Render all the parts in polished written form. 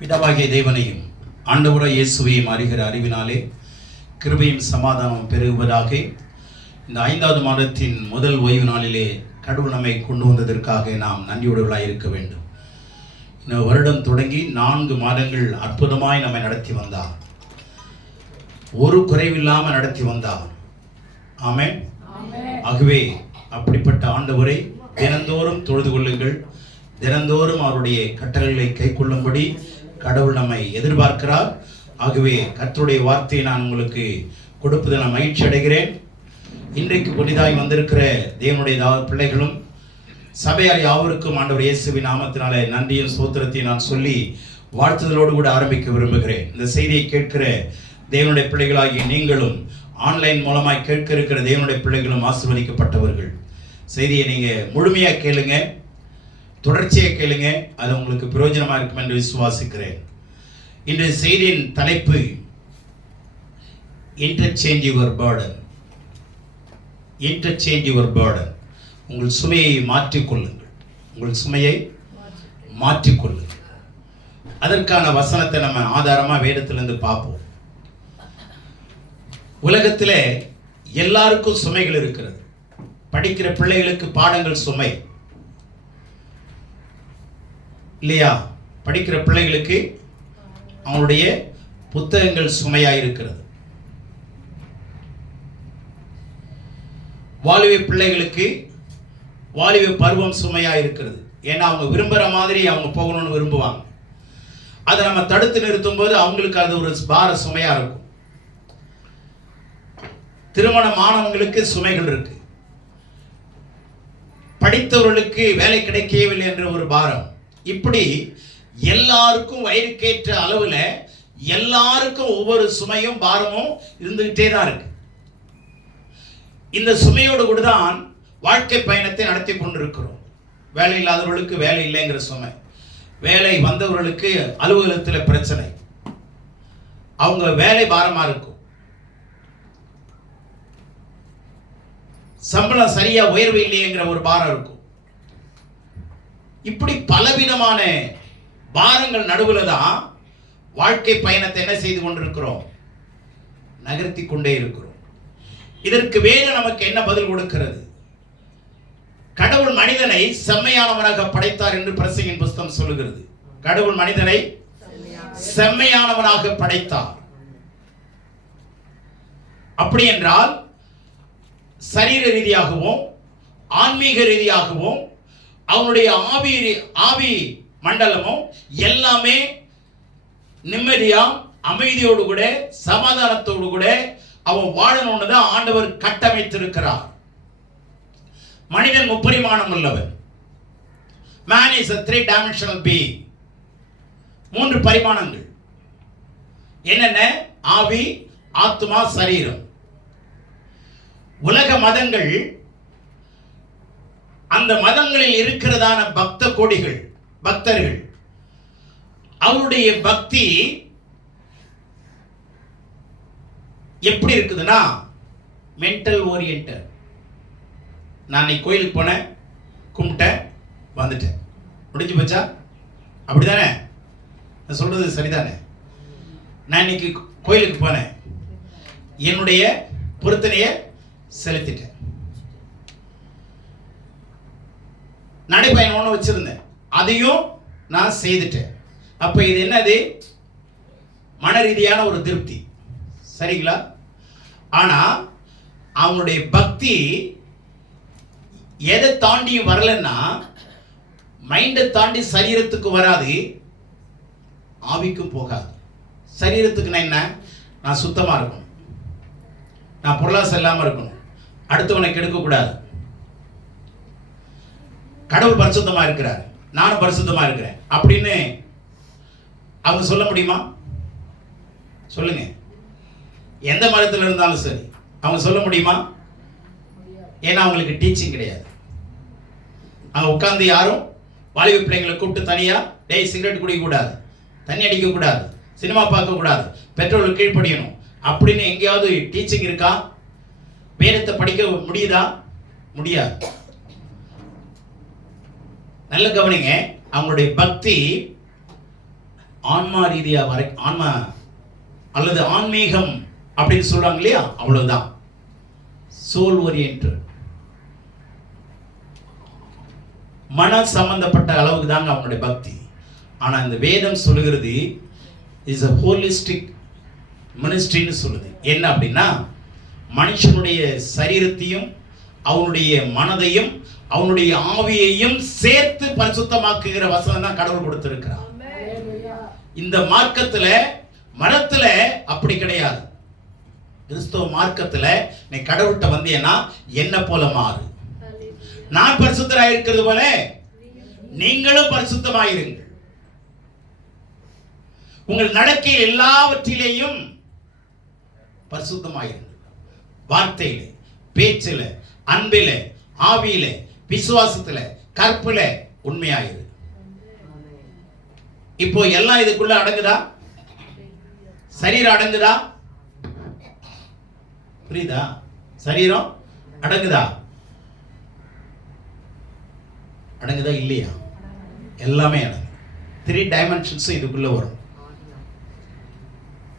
பிதாவாகிய தேவனையும் ஆண்டவராகிய இயேசுவையும் அறிகிற அறிவினாலே கிருபையும் சமாதானம் பெருகுவதாக. இந்த 5வது மாதத்தின் முதல் ஓய்வு நாளிலே கடவுள் நம்மை கொண்டு வந்ததற்காக நாம் நன்றியுடையவர்களாக இருக்க வேண்டும். இந்த வருடம் தொடங்கி 4 மாதங்கள் அற்புதமாய் நம்மை நடத்தி வந்தார். ஒரு குறைவில்லாமல் நடத்தி வந்தார். ஆமென். ஆகவே அப்படிப்பட்ட ஆண்டவரை தினந்தோறும் தொழுது கொள்ளுங்கள். தினந்தோறும் அவருடைய கட்டளைகளை கைக்கொள்ளும்படி கடவுள் நம்மை எதிர்பார்க்கிறார். ஆகவே கர்த்தருடைய வார்த்தையை நான் உங்களுக்கு கொடுப்பதில் நான் மகிழ்ச்சி அடைகிறேன். இன்றைக்கு புதிதாய் வந்திருக்கிற தேவனுடைய பிள்ளைகளும் சபையார் யாவருக்கும் ஆண்டவர் இயேசுவின் நாமத்தினாலே நன்றியும் ஸ்தோத்திரத்தையும் நான் சொல்லி வாழ்த்துதலோடு கூட ஆரம்பிக்க விரும்புகிறேன். இந்த செய்தியை கேட்கிற தேவனுடைய பிள்ளைகளாகிய நீங்களும் ஆன்லைன் மூலமாய் கேட்க இருக்கிற தேவனுடைய பிள்ளைகளும் ஆசீர்வதிக்கப்பட்டவர்கள். செய்தியை நீங்கள் முழுமையாக கேளுங்க, தொடர்ச்சியாக கேளுங்க. அது உங்களுக்கு பிரயோஜனமாக இருக்கும் என்று விசுவாசிக்கிறேன். இன்றைய செய்தியின் தலைப்பு interchange your burden. Interchange your burden. உங்கள் சுமையை மாற்றிக்கொள்ளுங்கள். உங்கள் சுமையை மாற்றிக்கொள்ளுங்கள். அதற்கான வசனத்தை நம்ம ஆதாரமாக வேதத்திலிருந்து பார்ப்போம். உலகத்தில் எல்லாருக்கும் சுமைகள் இருக்கிறது. படிக்கிற பிள்ளைகளுக்கு பாடங்கள் சுமை இல்லையா? படிக்கிற பிள்ளைகளுக்கு அவங்களுடைய புத்தகங்கள் சுமையாக இருக்கிறது. வாலிப பிள்ளைகளுக்கு வாலிப பருவம் சுமையாக இருக்கிறது. ஏன்னா அவங்க விரும்புகிற மாதிரி அவங்க போகணும்னு விரும்புவாங்க. அதை நம்ம தடுத்து நிறுத்தும் போது அவங்களுக்கு அது ஒரு பார சுமையாக இருக்கும். திருமணமானவங்களுக்கு சுமைகள் இருக்கு. படித்தவர்களுக்கு வேலை கிடைக்கவில்லை என்ற ஒரு பாரம். இப்படி எல்லாருக்கும் வயிறுக்கேற்ற அளவில் எல்லாருக்கும் ஒவ்வொரு சுமையும் பாரமும் இருந்துகிட்டே தான் இருக்கு. இந்த சுமையோடு கூட தான் வாழ்க்கை பயணத்தை நடத்தி கொண்டிருக்கிறோம். வேலை இல்லாதவர்களுக்கு வேலை இல்லைங்கிற சுமை, வேலை வந்தவர்களுக்கு அலுவலகத்தில் பிரச்சனை, அவங்க வேலை பாரமாக இருக்கும், சம்பளம் சரியா உயர்வு இல்லையேங்கிற ஒரு பாரம் இருக்கும். இப்படி பலவிதமான பாரங்கள் நடுவில் தான் வாழ்க்கை பயணத்தை என்ன செய்து கொண்டிருக்கிறோம்? நகர்த்தி கொண்டே இருக்கிறோம். இதற்கு வேதம் நமக்கு என்ன பதில் கொடுக்கிறது? கடவுள் மனிதனை செம்மையானவனாக படைத்தார் என்று பிரசங்கின் புஸ்தகம் சொல்லுகிறது. கடவுள் மனிதனை செம்மையானவனாக படைத்தார். அப்படி என்றால் சரீர ரீதியாகவும் ஆன்மீக ரீதியாகவும் அவனுடைய ஆவி மண்டலமும் எல்லாமே நிம்மதியா அமைதியோடு கூட சமாதானத்தோடு கூட அவன் வாழணும்னு தான் ஆண்டவர் கட்டமைத்திருக்கிறார். மனிதன் முப்பரிமாணம் உள்ளவன். Man is a 3-dimensional being. 3 பரிமாணங்கள். என்னென்ன? ஆவி, ஆத்மா, சரீரம். உலக மதங்கள், அந்த மதங்களில் இருக்கிறதான பக்த கோடிகள், பக்தர்கள், அவருடைய பக்தி எப்படி இருக்குதுன்னா மென்டல் ஓரியன்டட். நான் இன்னைக்கு கோயிலுக்கு போனேன், கும்பிட்டேன், வந்துட்டேன், முடிஞ்சு போச்சா? அப்படிதானே? நான் சொல்றது சரிதானே? நான் இன்னைக்கு கோயிலுக்கு போனேன், என்னுடைய பொருத்தனையை செலுத்திட்டேன். நடைபயணம் ஒன்று வச்சிருந்தேன், அதையும் நான் செய்துட்டேன். அப்ப இது என்னது? மன ரீதியான ஒரு திருப்தி. சரிங்களா? ஆனா அவங்களுடைய பக்தி எதை தாண்டியும் வரலன்னா மைண்டை தாண்டி சரீரத்துக்கு வராது, ஆவிக்கும் போகாது. சரீரத்துக்கு நான் என்ன? நான் சுத்தமா இருக்கணும், நான் பொருளாசை இல்லாமல் இருக்கணும், அடுத்தவனை கெடுக்கக்கூடாது. கடவுள் பரிசுத்தமா இருக்கிறார், நானும் பரிசுத்தமா இருக்கிறேன் அப்படின்னு அவங்க சொல்ல முடியுமா? சொல்லுங்க. எந்த மதத்தில் இருந்தாலும் சரி அவங்க சொல்ல முடியுமா? ஏன்னா அவங்களுக்கு டீச்சிங் கிடையாது. அங்கே உட்கார்ந்து யாரும் வாலிப பிள்ளைங்களை கூப்பிட்டு தனியா, டேய் சிகரெட் குடிக்கக்கூடாது, தண்ணி அடிக்கக்கூடாது, சினிமா பார்க்கக்கூடாது, பெட்ரோலுக்கு கீழ்ப்படியணும் அப்படின்னு எங்கேயாவது டீச்சிங் இருக்கா? வேதத்தை படிக்க முடியுதா? முடியாது. நல்ல கவனிங்க. அவங்களுடைய பக்தி ஆன்மா ரீதியா ஆன்மா அல்லது ஆன்மீகம் அப்படின்னு சொல்றாங்க இல்லையா, அவ்வளவுதான். சோல் ஓரியன்டட், மன சம்பந்தப்பட்ட அளவுக்கு தாங்க அவங்களுடைய பக்தி. ஆனா இந்த வேதம் சொல்லுகிறது இஸ் a holistic ministryன்னு சொல்லுது. என்ன அப்படின்னா, மனுஷனுடைய சரீரத்தையும் அவனுடைய மனதையும் அவனுடைய ஆவியையும் சேர்த்து பரிசுத்தமாக்குகிற வசனம் தான் கடவுள் கொடுத்திருக்கிறார். இந்த மார்க்கத்துல மரத்துல அப்படி கிடையாது. கிறிஸ்தவ மார்க்கத்துல நீ கடவுள்கிட்ட வந்தீங்கன்னா என்ன போல மாறு, நான் பரிசுத்தராய் இருக்கிறது போல நீங்களும் பரிசுத்தமாயிருங்கள். உங்கள் நடக்கை எல்லாவற்றிலேயும் பரிசுத்தமாயிருங்கள். வார்த்தையில, பேச்சில, அன்பில, ஆவியில, விசுவாசத்துல, கற்புல உண்மையாயிரு. இப்போ எல்லாம் இதுக்குள்ள அடங்குதா? சரீரம் அடங்குதா? புரியுதா? சரீரம் அடங்குதா? அடங்குதா இல்லையா? எல்லாமே அடங்கு. 3 டைமென்ஷன்ஸ் இதுக்குள்ள வரும்.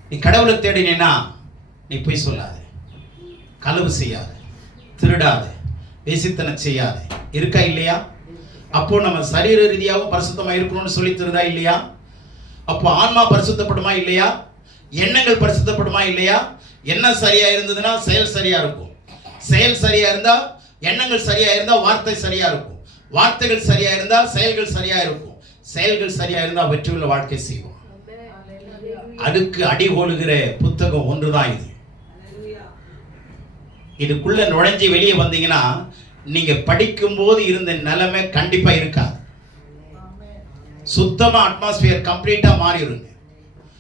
நீ கடவுளை தேடினா நீ பொய் சொல்லாத, களவு செய்யாத, திருடாத, வேசித்தனம் செய்யாத, இருக்கா இல்லையா? அப்போ நம்ம சரீர ரீதியாகவும் பரிசுத்தமா இருக்கணும்னு சொல்லி தருதா இல்லையா? அப்போ ஆன்மா பரிசுத்தப்படுமா இல்லையா? எண்ணங்கள் பரிசுத்தப்படுமா இல்லையா? எண்ணம் சரியா இருந்ததுன்னா செயல் சரியா இருக்கும். செயல் சரியா இருந்தா, எண்ணங்கள் சரியா இருந்தா வார்த்தை சரியா இருக்கும். வார்த்தைகள் சரியா இருந்தா செயல்கள் சரியா இருக்கும். செயல்கள் சரியா இருந்தா வெற்றியுள்ள வாழ்க்கை செய்வோம். அதுக்கு அடிகோலுகிற புத்தகம் ஒன்றுதான் இது. இதுக்குள்ள நுழைஞ்சி வெளியே வந்தீங்கன்னா நீங்க படிக்கும் போது இருந்த நிலைமை கண்டிப்பா இருக்காது. சுத்தமா அட்மாஸ்பியர் கம்ப்ளீட்டா மாறிடுங்க.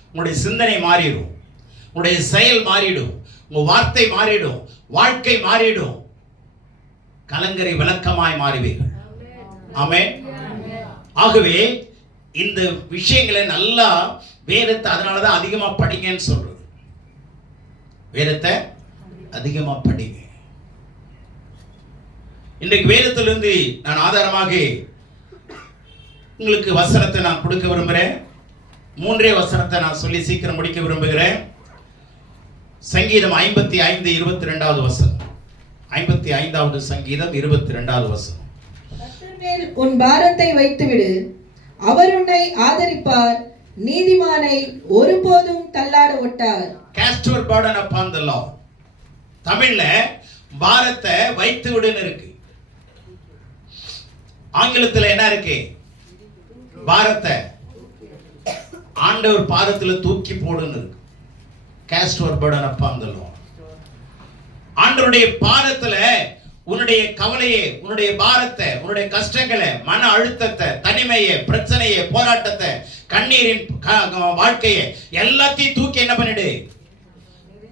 உங்களுடைய சிந்தனை மாறிடும், உங்களுடைய செயல் மாறிடும், உங்க வார்த்தை மாறிடும், வாழ்க்கை மாறிடும். கலங்கரை விளக்கமாய் மாறுவீர்கள். ஆமென். ஆகவே இந்த விஷயங்களை நல்லா வேதத்தை அதனாலதான் அதிகமா படிங்கன்னு சொல்றது. வேதத்தை அதிகமா படிங்க. இன்றைக்கு வேதத்திலிருந்து நான் ஆதாரமாக உங்களுக்கு வசனத்தை நான் கொடுக்க விரும்புகிறேன். 3 வசனத்தை நான் சொல்லி சீக்கிரம் முடிக்க விரும்புகிறேன். சங்கீதம் 55:22 வசனம். 55வது சங்கீதம் 22வது வசனம். கர்த்தர் மேல் உன் பாரத்தை வைத்துவிடு, அவர் உன்னை ஆதரிப்பார், நீதிமானை ஒருபோதும் தள்ளாட ஒட்டார். Cast your burden upon the Lord. தமிழ்ல பாரத்தை வைத்து விடுன்னு இருக்கு. ஆங்கிலத்துல என்ன இருக்கு? பாரத்தை ஆண்டவர் பாதத்துல தூக்கி போடுன்னு இருக்கு. Cast your burden upon the Lord. ஆண்டவருடைய பாதத்துல உன்னுடைய கவலையை, உன்னுடைய பாரத்தை, உன்னுடைய கஷ்டங்களை, மன அழுத்தத்தை, தனிமையை, பிரச்சனையை, போராட்டத்தை, கண்ணீரின் வாழ்க்கையை எல்லாத்தையும் தூக்கி என்ன பண்ணிடு?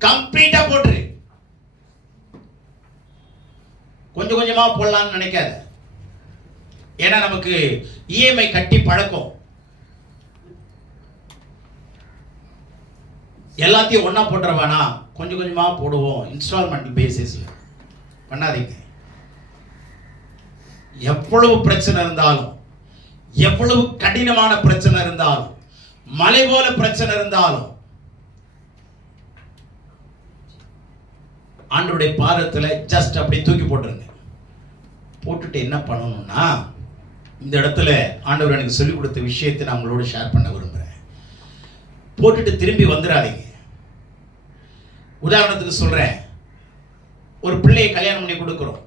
கம்ப்ளீட்டா போட்டுரு. கொஞ்சம் கொஞ்சமா போடலாம்னு நினைக்காத. ஏன்னா நமக்கு இஎம்ஐ கட்டி பழக்கம். எல்லாத்தையும் ஒன்னா போட்டுற வேணாம், கொஞ்சம் கொஞ்சமா போடுவோம். இன்ஸ்டால்மெண்ட் பேசிஸ்ல பண்ணாதீங்க. எவ்வளவு பிரச்சனை இருந்தாலும், எவ்வளவு கடினமான பிரச்சனை இருந்தாலும், மலை போல பிரச்சனை இருந்தாலும் ஆண்டவருடைய பாதத்துல ஜஸ்ட் அப்படி தூக்கி போட்டுருங்க. போட்டுட்டு என்ன பண்ணணும்னா, இந்த இடத்துல ஆண்டவர் எனக்கு சொல்லிக் கொடுத்த விஷயத்தை நான் உங்களோட ஷேர் பண்ண விரும்புகிறேன். போட்டுட்டு திரும்பி வந்துடாதீங்க. உதாரணத்துக்கு சொல்றேன், ஒரு பிள்ளையை கல்யாணம் பண்ணி கொடுக்குறோம்.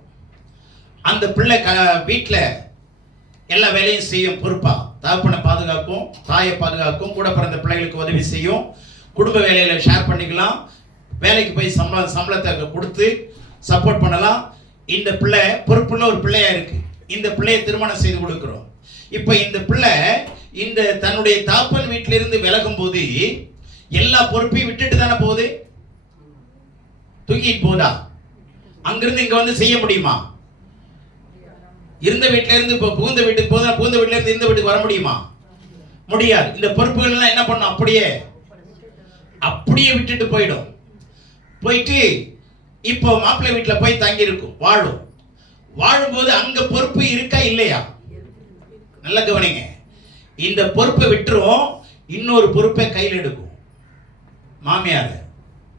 அந்த பிள்ளை வீட்டில் எல்லா வேலையும் செய்யும், பொறுப்பா தகப்பனை பாதுகாக்கும், தாயை பாதுகாக்கும், கூட பிறந்த பிள்ளைகளுக்கு உதவி செய்யும், குடும்ப வேலையில ஷேர் பண்ணிக்கலாம், வேலைக்கு போய் சம்பளத்தை கொடுத்து சப்போர்ட் பண்ணலாம். இந்த பிள்ளை பொறுப்புள்ள ஒரு பிள்ளையா இருக்கு. இந்த பிள்ளையை திருமணம் செய்து கொடுக்கிறோம். இப்ப இந்த பிள்ளை இந்த தன்னுடைய தாப்பன் வீட்டிலிருந்து விலகும் போது எல்லா பொறுப்பையும் விட்டுட்டு தானே போகுது. தூக்கிட்டு போதா? அங்கிருந்து இங்க வந்து செய்ய முடியுமா? இருந்த வீட்டில இருந்து இப்ப புகுந்த வீட்டுக்கு போதா, புகுந்த வீட்டில இருந்து இந்த வீட்டுக்கு வர முடியுமா? முடியாது. இந்த பொறுப்புகள் எல்லாம் என்ன பண்ணும்? அப்படியே விட்டுட்டு போயிடும். போயிட்டு இப்போ மாப்பிள்ளை வீட்டுல போய் தங்கி இருக்கும், வாழும். வாழும்போது அங்க பொறுப்பு இருக்கா இல்லையா? நல்ல கவனிங்க. இந்த பொறுப்பை விட்டுரும், இன்னொரு பொறுப்பை கையில் எடுக்கும். மாமியார்,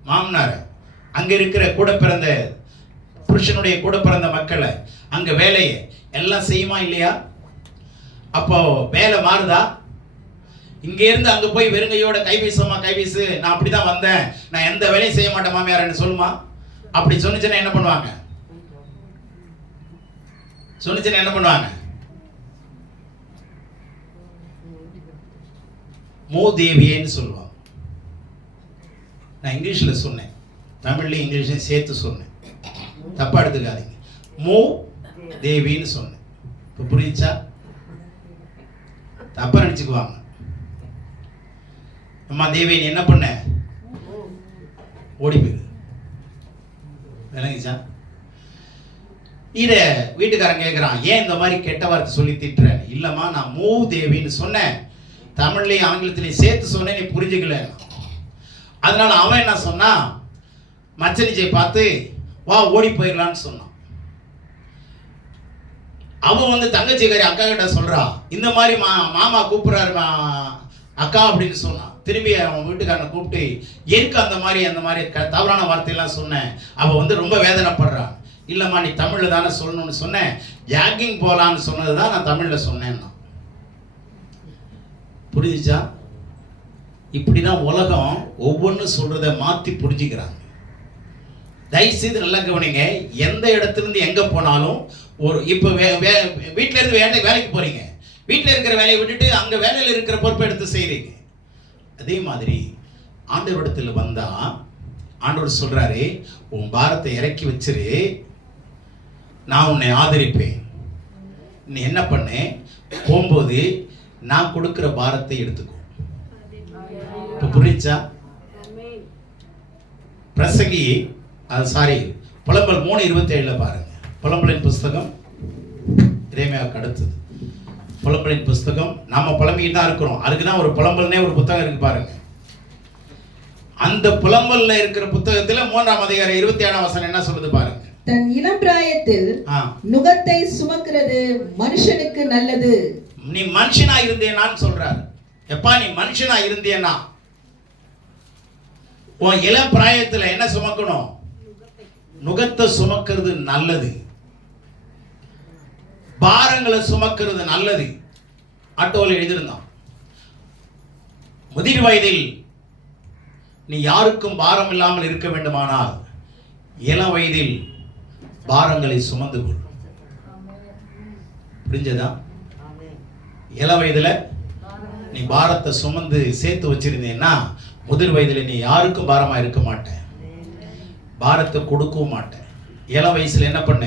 மாமனார், அங்கே இருக்கிற கூட பிறந்த புருஷனுடைய கூட பிறந்த மக்களை, அங்கே வேலையை எல்லாம் செய்யுமா இல்லையா? அப்போ வேலை மாறுதா? இங்கே இருந்து அங்கே போய் வெறுங்கையோட கைவீசமா, கைவீசு, நான் அப்படி தான் வந்தேன், நான் எந்த வேலையும் செய்ய மாட்டேன் மாமியார்னு சொல்லுமா? அப்படி சொன்னிச்சுன்னா என்ன பண்ணுவாங்க? சொன்னிச்சுன்னா என்ன பண்ணுவாங்க? மூதேவியேன்னு சொல்லுவாங்க. நான் இங்கிலீஷில் சொன்னேன், தமிழ்லையும் இங்கிலீஷ்லையும் சேர்த்து சொன்னேன், தப்பா எடுத்துக்காதீங்க. மூ தேவின்னு சொன்னேன். இப்போ புரியுச்சா? தப்பா நினச்சிக்குவாங்க. அம்மா தேவி நீ என்ன பண்ண? ஓடி போயிரு. விளங்கிச்சா? இதை வீட்டுக்காரன் கேட்குறான், ஏன் இந்த மாதிரி கெட்ட வார்த்தை சொல்லி திட்டுற? இல்லைம்மா நான் மூ தேவின்னு சொன்னேன், தமிழ்லையும் ஆங்கிலத்திலையும் சேர்த்து சொன்னேன், நீ புரிஞ்சுக்கல. அதனால அவன் என்ன சொன்னா, மச்சனிச்சை பார்த்து வா ஓடி போயிடலான்னு சொன்னான். அவன் வந்து தங்கச்சிக்காரி அக்கா கிட்ட சொல்றா, இந்த மாதிரி மாமா கூப்பிடுறாரு அக்கா அப்படின்னு சொன்னான். திரும்பி அவன் வீட்டுக்காரனை கூப்பிட்டு எதுக்கு அந்த மாதிரி தவறான வார்த்தையெல்லாம் சொன்னேன்? அவள் வந்து ரொம்ப வேதனைப்படுறான். இல்லைம்மா நீ தமிழில் தானே சொல்லணும்னு சொன்னேன், ஜாக்கிங் போகலான்னு சொன்னது தான் நான் தமிழில் சொன்னேன்னா. புரிஞ்சுச்சா? இப்படிதான் உலகம் ஒவ்வொன்றும் சொல்றதை மாற்றி புரிஞ்சுக்கிறாங்க. தயவுசெய்து நல்லா கவனிங்க. எந்த இடத்துலேருந்து எங்கே போனாலும் ஒரு இப்போ வீட்டில் இருந்து வேலைக்கு போகிறீங்க, வீட்டில் இருக்கிற வேலையை விட்டுட்டு அங்கே வேலையில் இருக்கிற பொறுப்பை எடுத்து செய்கிறீங்க. அதே மாதிரி ஆண்டவரிடத்தில் வந்தால் ஆண்டவர் சொல்கிறாரு, உன் பாரத்தை இறக்கி வச்சிரு, நான் உன்னை ஆதரிப்பேன். நீ என்ன பண்ணு, போகும்போது நான் கொடுக்குற பாரத்தை எடுத்துக்கோ. இப்போ புரிஞ்சா? பிரசங்கி புலம்பல் 3:27 பாருங்க. புலம்பலின் புஸ்தகம் இறைமையாவுக்கு அடுத்தது புலம்பலின் புஸ்தகம். நாம புலம்பிட்டு தான் இருக்கிறோம், அதுக்கு தான் ஒரு புலம்பல்னே ஒரு புத்தகம் இருக்கு பாருங்க. அந்த புலம்பல்ல இருக்கிற புத்தகத்துல 3ஆம் அதிகாரம் 27ஆம் வசனம் என்ன சொல்லுது பாருங்க. தன் இளம் பிராயத்தில் நுகத்தை சுமக்கிறது மனுஷனுக்கு நல்லது. நீ மனுஷனா இருந்தேனான்னு சொல்றாரு. எப்பா நீ மனுஷனா இருந்தேனா, உன் இளம் பிராயத்துல என்ன சுமக்கணும்? நுகத்தை சுமக்கிறது நல்லது, பாரங்களை சுமக்கிறது நல்லது. ஆட்டோவில் எழுதியிருந்தான், முதிர் வயதில் நீ யாருக்கும் பாரம் இல்லாமல் இருக்க வேண்டுமானால் இளம் வயதில் பாரங்களை சுமந்து கொள். புரிஞ்சதா? இளம் வயதுல நீ பாரத்தை சுமந்து சேர்த்து வச்சிருந்தேன்னா முதிர் வயதில் நீ யாருக்கும் பாரமா இருக்க மாட்டேன், பாரத்தை கொடுக்கவும் மாட்டேன். இளம் வயசுல என்ன பண்ண?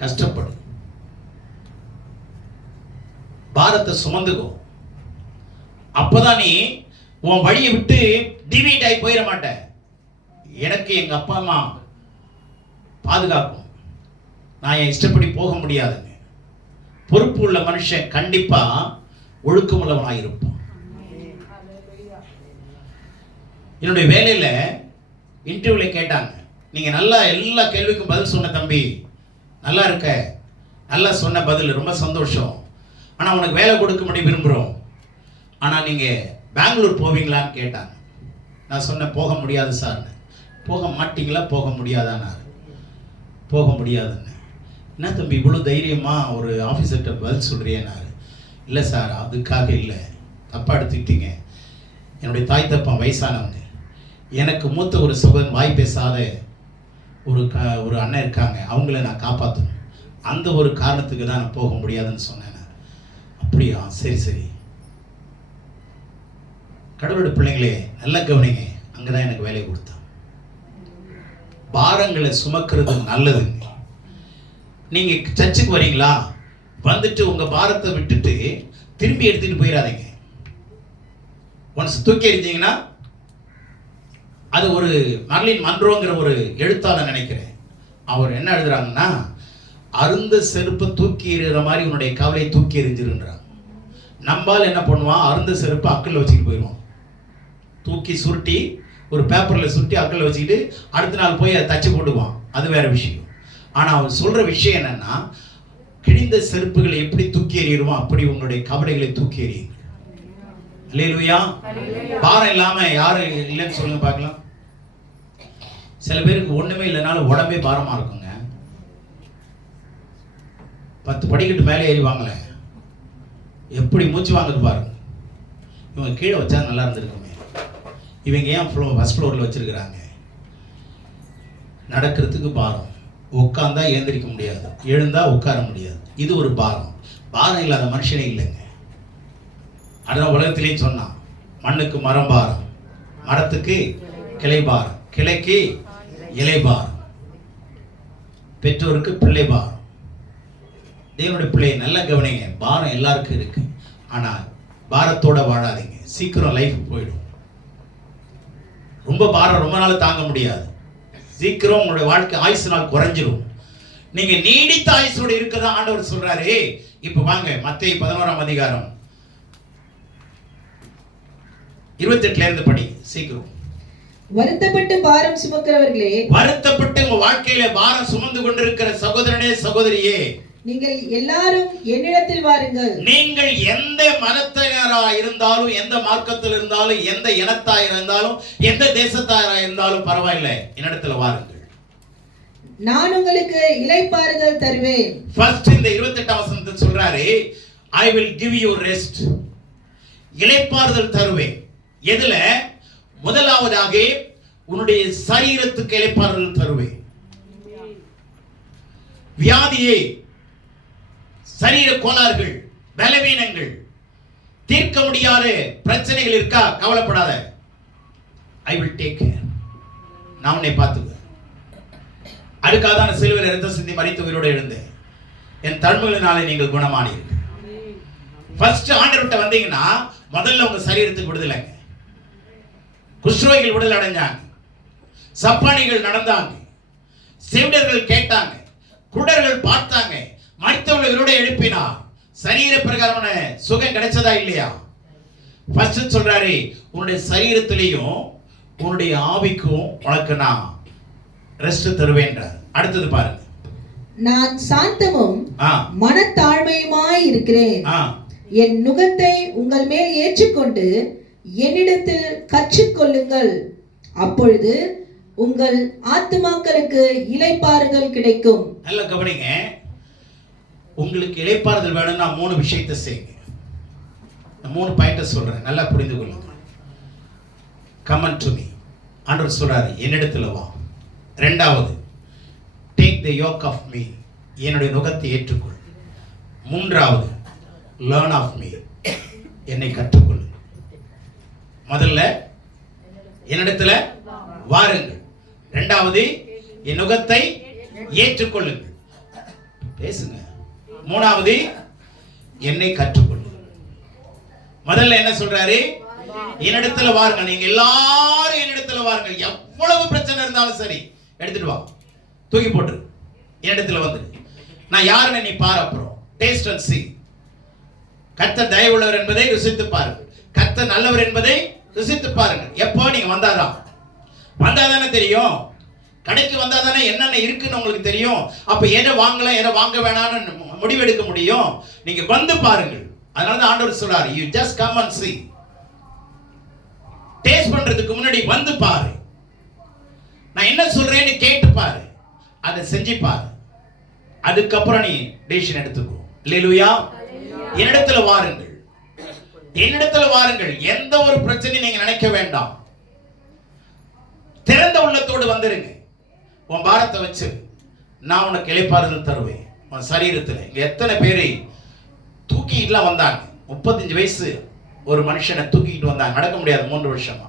கஷ்டப்படு, பாரத்தை சுமந்துக்கோ. அப்பதான் நீ உன் வழியை விட்டு டிவீட் ஆகி போயிட மாட்டேன். எனக்கு எங்க அப்பா அம்மா பாதுகாக்கும், நான் என் இஷ்டப்படி போக முடியாதுங்க. பொறுப்பு உள்ள மனுஷன் கண்டிப்பா ஒழுக்கமுள்ளவனாக இருப்பான். என்னுடைய வேலையில இன்டர்வியூல கேட்டாங்க, நீங்க நல்லா எல்லா கேள்விக்கும் பதில் சொன்ன தம்பி, நல்லா இருக்க, நல்லா சொன்ன பதில், ரொம்ப சந்தோஷம். ஆனா உனக்கு வேலை கொடுக்க முடிய விரும்புகிறோம், ஆனா நீங்க பெங்களூர் போவீங்களான்னு கேட்டாங்க. நான் சொன்னேன் போக முடியாது சார். போக மாட்டீங்களா? போக முடியாதான்னாரு. போக முடியாதுன்னு. என்ன தம்பி இவ்வளோ தைரியமா ஒரு ஆஃபீஸர்கிட்ட பதில் சொல்றியேனாரு. இல்லை சார் அதுக்காக இல்லை, தப்பா எடுத்துக்கிட்டீங்க. என்னுடைய தாய் தப்பன் வயசானவங்க, எனக்கு மூத்த ஒரு சகோதரன் வாய் பேசாத ஒரு அண்ணன் இருக்காங்க, அவங்கள நான் காப்பாற்றணும், அந்த ஒரு காரணத்துக்கு தான் நான் போக முடியாதுன்னு சொன்னேன். அப்படியா, சரி சரி. கடவுளோட பிள்ளைங்களே நல்லா கவனிங்க, அங்கதான் எனக்கு வேலை கொடுத்தான். பாரங்களை சுமக்கிறது நல்லதுங்க. நீங்க சர்ச்சுக்கு வரீங்களா, வந்துட்டு உங்க பாரத்தை விட்டுட்டு திரும்பி எடுத்துட்டு போயிடாதீங்க. ஒன்ஸ் தூக்கி எறிஞ்சிங்கன்னா, அது ஒரு மர்லின் மன்றோங்கிற ஒரு எழுத்தாளர் நினைக்கிறேன், அவர் என்ன எழுதுறாங்கன்னா, அருந்த செருப்பை தூக்கி எறிகிற மாதிரி உன்னுடைய கவலையை தூக்கி எறிஞ்சிருன்றாங்க. நம்பால் என்ன பண்ணுவான், அருந்த செருப்பை அக்கல்ல வச்சுக்கிட்டு போயிடுவான். தூக்கி சுருட்டி ஒரு பேப்பரில் சுருட்டி அக்கல்ல வச்சுக்கிட்டு அடுத்த நாள் போய் அதை தச்சு போட்டுக்குவான், அது வேற விஷயம். ஆனால் அவன் சொல்ற விஷயம் என்னன்னா, கிழிந்த செருப்புகளை எப்படி தூக்கி எறிகிறோமோ அப்படி உங்களுடைய கவலைகளை தூக்கி எறியுங்க. அல்லேலூயா. பாரம் இல்லாம யாரு இல்லைன்னு சொல்லுங்க பார்க்கலாம். சில பேருக்கு ஒண்ணுமே இல்லைனாலும் உடம்பே பாரமா இருக்குங்க. 10 படிக்கட்டு மேலே ஏறிவாங்களே, எப்படி மூச்சு வாங்குது பாருங்க. இவங்க கீழே வச்சா நல்லா இருந்திருக்குமே, இவங்க ஏன் ஃபர்ஸ்ட் ஃப்ளோரில் வச்சிருக்கிறாங்க? நடக்கிறதுக்கு பாரம், உட்கார்ந்தா ஏந்திரிக்க முடியாது, எழுந்தா உட்கார முடியாது. இது ஒரு பாரம். பாரம் இல்லாத மனுஷனே இல்லைங்க. அதான் உலகத்திலேயும் சொன்னான், மண்ணுக்கு மரம் பாரம், மரத்துக்கு கிளை பாரம், கிளைக்கு இலை பாரம், பெற்றோருக்கு பிள்ளை பாரம். தேவனுடைய பிள்ளை நல்ல கவனிங்க, பாரம் எல்லாருக்கும் இருக்கு. ஆனால் பாரத்தோட வாழாதீங்க, சீக்கிரம் லைஃப் போயிடும். ரொம்ப பாரம் ரொம்ப நாள் தாங்க முடியாது, சீக்கிரம் உங்களுடைய வாழ்க்கை ஆயுசு நாள் குறைஞ்சிரும். நீங்க நீடித்த ஆயுசோடு இருக்கதான் ஆண்டவர் சொல்றாரு. இப்ப வாங்க மத்தேயு 11ஆம் அதிகாரம் 28ல இருந்து படி சீக்கிரம். வருத்தப்பட்டு பாரம் சுமக்கிறவர்களே, வருத்தப்பட்டு உங்க வாழ்க்கையில பாரம் சுமந்து கொண்டிருக்கிற சகோதரனே சகோதரியே, நீங்கள் எல்லாரும் என்னிடத்தில் வாருங்கள். நீங்கள் எந்த மதத்தினரா இருந்தாலும், எந்த மார்க்கத்தில் இருந்தாலும், எந்த இனத்தாய் இருந்தாலும், எந்த தேசத்தாரா இருந்தாலும் பரவாயில்லை, என்னிடத்துல வாருங்கள், நான் உங்களுக்கு இளைப்பாறுதல் தருவேன். ஃபர்ஸ்ட் இந்த 28ஆம் வசனத்தில் சொல்றாரு, I will give you rest. இளைப்பாறுதல் தருவேன். எதுல? முதலாவதாக உன்னுடைய சரீரத்துக்கு இளைப்பாறுதல் தருவேன். வியாதியே, சரீர கோளாறுகள், பலவீனங்கள், தீர்க்க முடியாத பிரச்சனைகள் இருக்கா? கவலைப்படாத, I will take care. நான் உன்னை பார்த்துக்குவேன். அதுக்காக தான் சிலுவையில் இரத்தம் சிந்தி மரித்து உயிரோடு எழுந்தேன். என் தழும்புகளினாலே நீங்கள் குணமானீர்கள். ஃபர்ஸ்ட் ஆண்டவர்கிட்ட வந்தீங்கன்னா முதல்ல உங்க சரீரத்துக்கு விடுதலைங்க. குஷ்ரோகிகள் விடுதலை அடைஞ்சாங்க, சப்பானிகள் நடந்தாங்க, செவிடர்கள் கேட்டாங்க, குடர்கள் பார்த்தாங்க, மரித்தவர்களை உயிரோடு எழுப்பினார். சரீர பிரகாரமான சுகம் கிடைச்சதா இல்லையா? ஃபர்ஸ்ட் சொல்றாரு, உன்னுடைய சரீரத்திலையும் உன்னுடைய ஆவிக்கும் உனக்கு நான் ரெஸ்ட் தருவேன்றார். அடுத்தது பாருங்க, நான் சாந்தமும் மனத்தாழ்மையுமாய் இருக்கிறேன். என் நுகத்தை உங்கள் மேல் ஏற்றுக்கொண்டு என்னிடத்தில் கற்றுக்கொள்ளுங்கள், அப்பொழுது உங்கள் ஆத்துமாக்களுக்கு இளைப்பாறுதல் கிடைக்கும். நல்ல கவனிங்க, உங்களுக்கு இளைப்பாறுதல் வேணும்னா 3 விஷயத்தை செய்யுங்க. 3 பாயிண்ட சொல்றேன், நல்லா புரிந்து கொள்ளுங்க. Come unto me, ஆண்டவர் சொல்றாரு, என்னிடத்துல வா. இரண்டாவது, take the yoke of me, என்னுடைய நுகத்தை ஏற்றுக்கொள். மூன்றாவது, learn of me, என்னை கற்றுக்கொள். முதல்ல என்னிடத்துல வாருங்கள், இரண்டாவது என் நுகத்தை ஏற்றுக்கொள்ளுங்கள், பேசுங்க. மூணாவது என்னை கற்றுக்கொள்ளுங்கள். முதல்ல என்ன சொல்றாரு? என்னிடத்துல வாருங்கள். நீங்க எல்லாரும் என்னிடத்துல வாருங்கள். எவ்வளவு பிரச்சனை இருந்தாலும் சரி எடுத்துட்டு வா, தூக்கி போட்டு என்னிடத்துல வந்து நான் யாருன்னு நீ பாரு. அப்புறம் டேஸ்ட் அண்ட் see. கர்த்தர் தயவுள்ளவர் என்பதை ருசித்து பாருங்கள், கர்த்தர் நல்லவர் என்பதை ருசித்து பாருங்கள். எப்போ நீங்க வந்தாதானே தெரியும். கடைக்கு வந்தாதானே என்னென்ன இருக்குன்னு உங்களுக்கு தெரியும். அப்ப எதை வாங்கலாம் எதை வாங்க வேணாம்னு முடிவெடுக்க முடியும். நீங்க வந்து பாருங்கள். அதனாலதான் ஆண்டவர் சொல்றாரு, you just come and see. Taste பண்றதுக்கு முன்னாடி வந்து பாரு, நான் என்ன சொல்றேன்னு கேட்டு பாரு, அதை செஞ்சு பாரு, அதுக்கப்புறம் நீ டிசிஷன் எடுத்துக்கோ. அல்லேலூயா. என்னிடத்துல வாருங்கள், என்னிடத்துல வாருங்கள். எந்த ஒரு பிரச்சனையும் நீங்க நினைக்க வேண்டாம், திறந்த உள்ளத்தோடு வந்துருங்க. உன் பாரத்தை வச்சு நான் உனக்கு இளைப்பாறுதல் தருவேன். உன் சரீரத்தில் இங்க எத்தனை பேரை தூக்கிட்டுலாம் வந்தாங்க. 35 வயசு ஒரு மனுஷனை தூக்கிட்டு வந்தாங்க, நடக்க முடியாது 3 வருஷமா.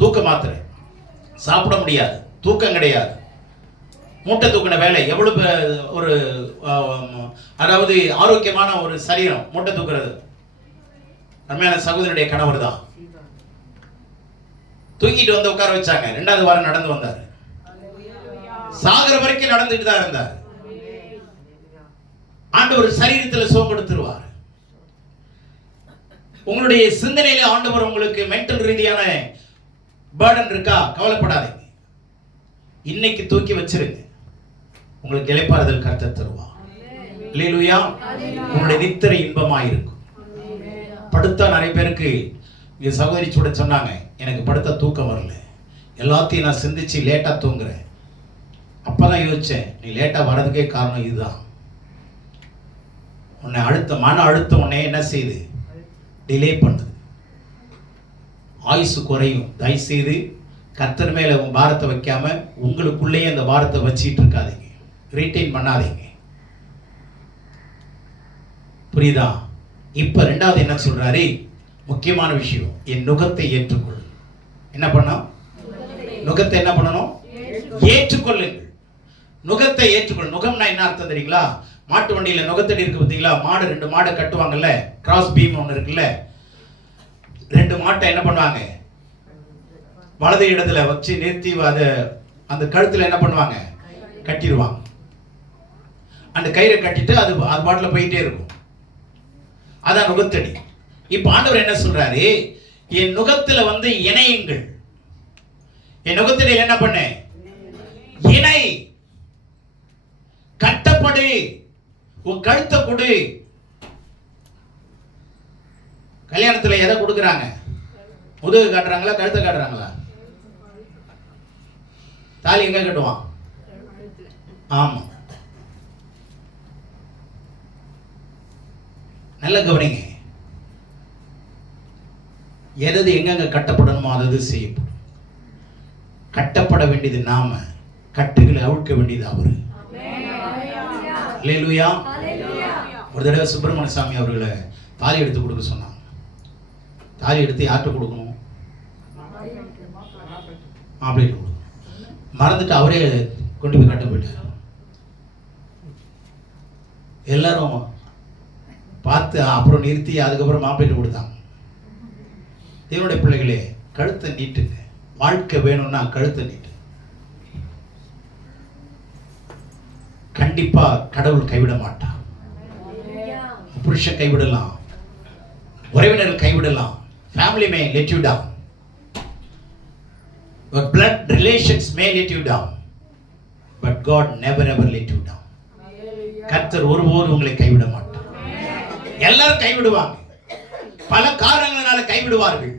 தூக்க மாத்திரை, சாப்பிட முடியாது, தூக்கம் கிடையாது, மூட்டை தூக்கின வேலை. எவ்வளவு ஒரு அதாவது ஆரோக்கியமான ஒரு சரீரம் மூட்டை தூக்குறது. அருமையான சகோதரனுடைய கணவர் தான் தூக்கிட்டு வந்து உட்கார வச்சாங்க. 2வது வாரம் நடந்து வந்தார், சாகர வரைக்கும் நடந்துட்டு தான் இருந்தார். ஆண்டவர் சரீரத்தில் சுகம் கொடுத்துருவார். உங்களுடைய சிந்தனையில ஆண்டவர் உங்களுக்கு மென்டல் ரீதியான பர்டன் இருக்கா? கவலைப்படாதீங்க, இன்னைக்கு தூக்கி வச்சிருங்க, உங்களுக்கு இளைப்பாறுதல் கர்த்தர் தருவார். அல்லேலூயா. உங்களுடைய நித்திரை இன்பமாய் இருக்கும். படுத்தா நிறைய பேருக்கு இங்கே சகோதரி கூட சொன்னாங்க, எனக்கு படுத்தா தூக்கம் வரல, எல்லாத்தையும் நான் சிந்திச்சு லேட்டாக தூங்குறேன். அப்போ தான் யோசித்தேன், நீ லேட்டாக வர்றதுக்கே காரணம் இதுதான். உன்னை மன அழுத்தம் உன்னை என்ன செய்யுது, டிலே பண்ணுது, ஆயுசு குறையும். தயவுசெய்து கர்த்தர் மேலே உன் பாரத்தை வைக்காம உங்களுக்குள்ளேயே அந்த பாரத்தை வச்சிட்டு இருக்காதீங்க, ரீட்டைன் பண்ணாதீங்க. புரியுதா? இப்ப ரெண்டாவது என்ன சொல்றாரு, முக்கியமான விஷயம், என் நுகத்தை ஏற்றுக்கொள். என்ன பண்ணணும்? நுகத்தை என்ன பண்ணணும்? ஏற்றுக்கொள்ளுங்கள். நுகத்தை ஏற்றுக்கொள். நுகம்னா என்ன அர்த்தம் தெரியுங்களா? மாட்டு வண்டியில நுகத்தடி இருக்கு பார்த்தீங்களா? மாடு 2 மாடை கட்டுவாங்கல்ல, கிராஸ் பீம் ஒன்று இருக்குல்ல, 2 மாட்டை என்ன பண்ணுவாங்க, வலது இடத்துல வச்சு நிறுத்தி அந்த கழுத்துல என்ன பண்ணுவாங்க, கட்டிடுவாங்க. அந்த கயிறை கட்டிட்டு அது பாட்டில் போயிட்டே இருக்கும். அதான் நுகத்தடி. இப்ப ஆண்டவர் என்ன சொல்றாரு, என் நுகத்துல இணையுங்கள். என் நுகத்தடியில் என்ன பண்ண, இணை, கட்டப்படு, உன் கழுத்தை கொடு. கல்யாணத்துல எதை கொடுக்குறாங்க? முதுகு காட்டுறாங்களா, கழுத்தை காட்டுறாங்களா? தாலி எங்க கட்டுவான்? ஆமா, நல்ல கவனிங்க. எது எங்கெங்க கட்டப்படணுமோ அது செய்யப்படும். கட்டப்பட வேண்டியது நாம, கட்டுகளை அவிழ்க்க வேண்டியது அவரு. அல்லேலூயா. ஒரு தடவை சுப்பிரமணிய சாமி அவர்களை தாலி எடுத்து கொடுக்க சொன்னாங்க. தாலி எடுத்து யார்கிட்ட கொடுக்கணும்? மாப்பிள்ளைகிட்ட கொடுக்கணும். மறந்துட்டு அவரே கொண்டு போய் கட்ட போயிட்டார். எல்லாரும் பார்த்து அப்புறம் நிறுத்தி அதுக்கப்புறம் மாப்பிள்ளைகிட்ட கொடுத்தாங்க. தேவனுடைய பிள்ளைகளே, கழுத்தை நீட்டுங்க. வாழ்க்கை வேணும்னா கழுத்தை நீட்டு. கண்டிப்பா கடவுள் கைவிட மாட்டான். புருஷன் கைவிடலாம், உறவினர்கள் கைவிடலாம், family may let you down, your blood relations may let you down, but God never ever let you down. கர்த்தர் ஒருபோதும் உங்களை கைவிட மாட்டார். எல்லாரும் கைவிடுவாங்க, பல காரணங்களால கைவிடுவார்கள்.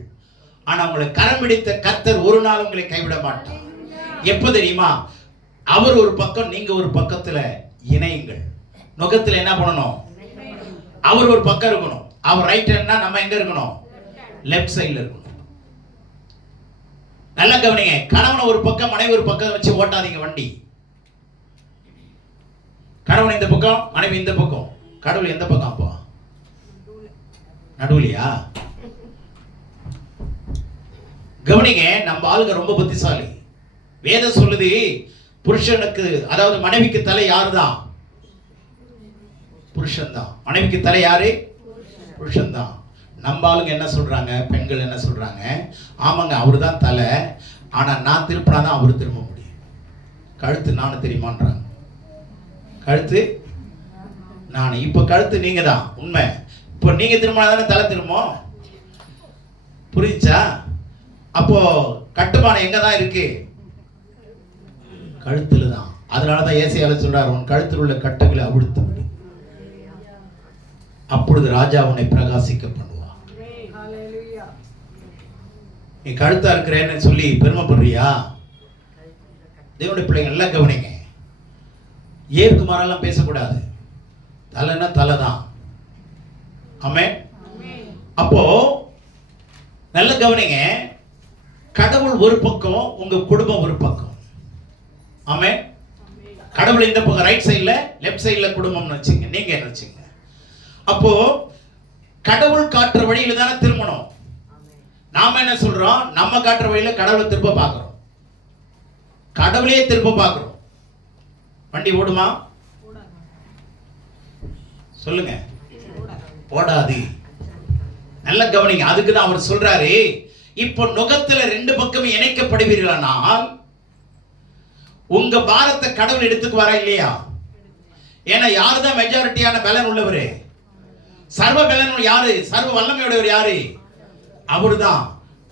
ஆனா உங்களை கரம் பிடித்த கர்த்தர் ஒரு நாள் உங்களை கைவிட மாட்டார். எப்ப தெரியுமா? அவர் ஒரு பக்கம், நீங்க ஒரு பக்கத்துல இணையுங்கள். நுகத்துல என்ன பண்ணணும்? அவர் ஒரு பக்கம் இருக்கணும். அவர் ரைட் ஹேண்ட்னா நம்ம எங்க இருக்கணும்? லெஃப்ட் சைடுல இருக்கணும். நல்லா கவனிங்க. கணவனை ஒரு பக்கம், மனைவி ஒரு பக்கம் வச்சு ஓட்டாதீங்க வண்டி. கணவன் இந்த பக்கம், மனைவி இந்த பக்கம். கடவுள் எந்த பக்கம்? அப்போ நடுவுலையா? கவனிங்க, நம்ம ஆளுங்க ரொம்ப புத்திசாலி. வேதம் சொல்லுது, புருஷனுக்கு, அதாவது மனைவிக்கு தலை யாருதான்? புருஷன் தான். மனைவிக்கு தலை யாரு? புருஷன் தான். நம்ம ஆளுங்க என்ன சொல்றாங்க, பெண்கள் என்ன சொல்றாங்க, ஆமாங்க அவரு தான் தலை, ஆனா நான் திருப்பினாதான் அவரு திரும்ப முடியும். கழுத்து நானும் தெரியுமான்றாங்க. கழுத்து நான். இப்ப கழுத்து நீங்க தான், உண்மை. இப்போ நீங்க திரும்பினாதானே தலை திரும்பும். புரிஞ்சா? அப்போ கட்டுமானம் எங்க தான் இருக்கு? கழுத்துல தான். அதனாலதான் ஏசாயால சொல்றார், உன் கழுத்தில் உள்ள கட்டுகளை அவிழ்த்து விடு, அப்பொழுது ராஜா உன்னை பிரகாசிக்க பண்ணுவான். நீ கழுத்தா இருக்கிறேன்னு சொல்லி பெருமைப்படுறியா? தேவனுடைய பிள்ளைங்க எல்லாம் கவனிங்க. ஏற்கு மாறெல்லாம் பேசக்கூடாது. தலைன்னா தலை தான். ஆமென். அப்போ நல்ல கவனிங்க. கடவுள் ஒரு பக்கம், உங்க குடும்பம் ஒரு பக்கம். ஆமென். கடவுள் இந்த பக்கம் ரைட் சைடுல, லெஃப்ட் சைடுல குடும்பம்னு வச்சுங்க, நீங்க என்ன வச்சுங்க. அப்போ கடவுள் காட்டுற வழியில தானே திரும்பணும். நாம என்ன சொல்றோம், நம்ம காட்டுற வழியில கடவுளை திரும்ப பார்க்கிறோம். கடவுளையே திரும்ப பார்க்கிறோம். வண்டி ஓடுமா? சொல்லுங்க. ஓடாது. நல்ல கவனிங்க. அதுக்கு தான் அவர் சொல்றாரு, இப்போ நுகத்துல 2 பக்கமும் இணைக்கப்படுவீர்களானால் உங்க பாரத்தை கடவுள் எடுத்துக்குவாரா இல்லையா? ஏன்னா யாருதான் மெஜாரிட்டியான பலன் உள்ளவரு? சர்வ பலன் யாரு? சர்வ வல்லமையுடையவர் யாரு? அவர்தான்.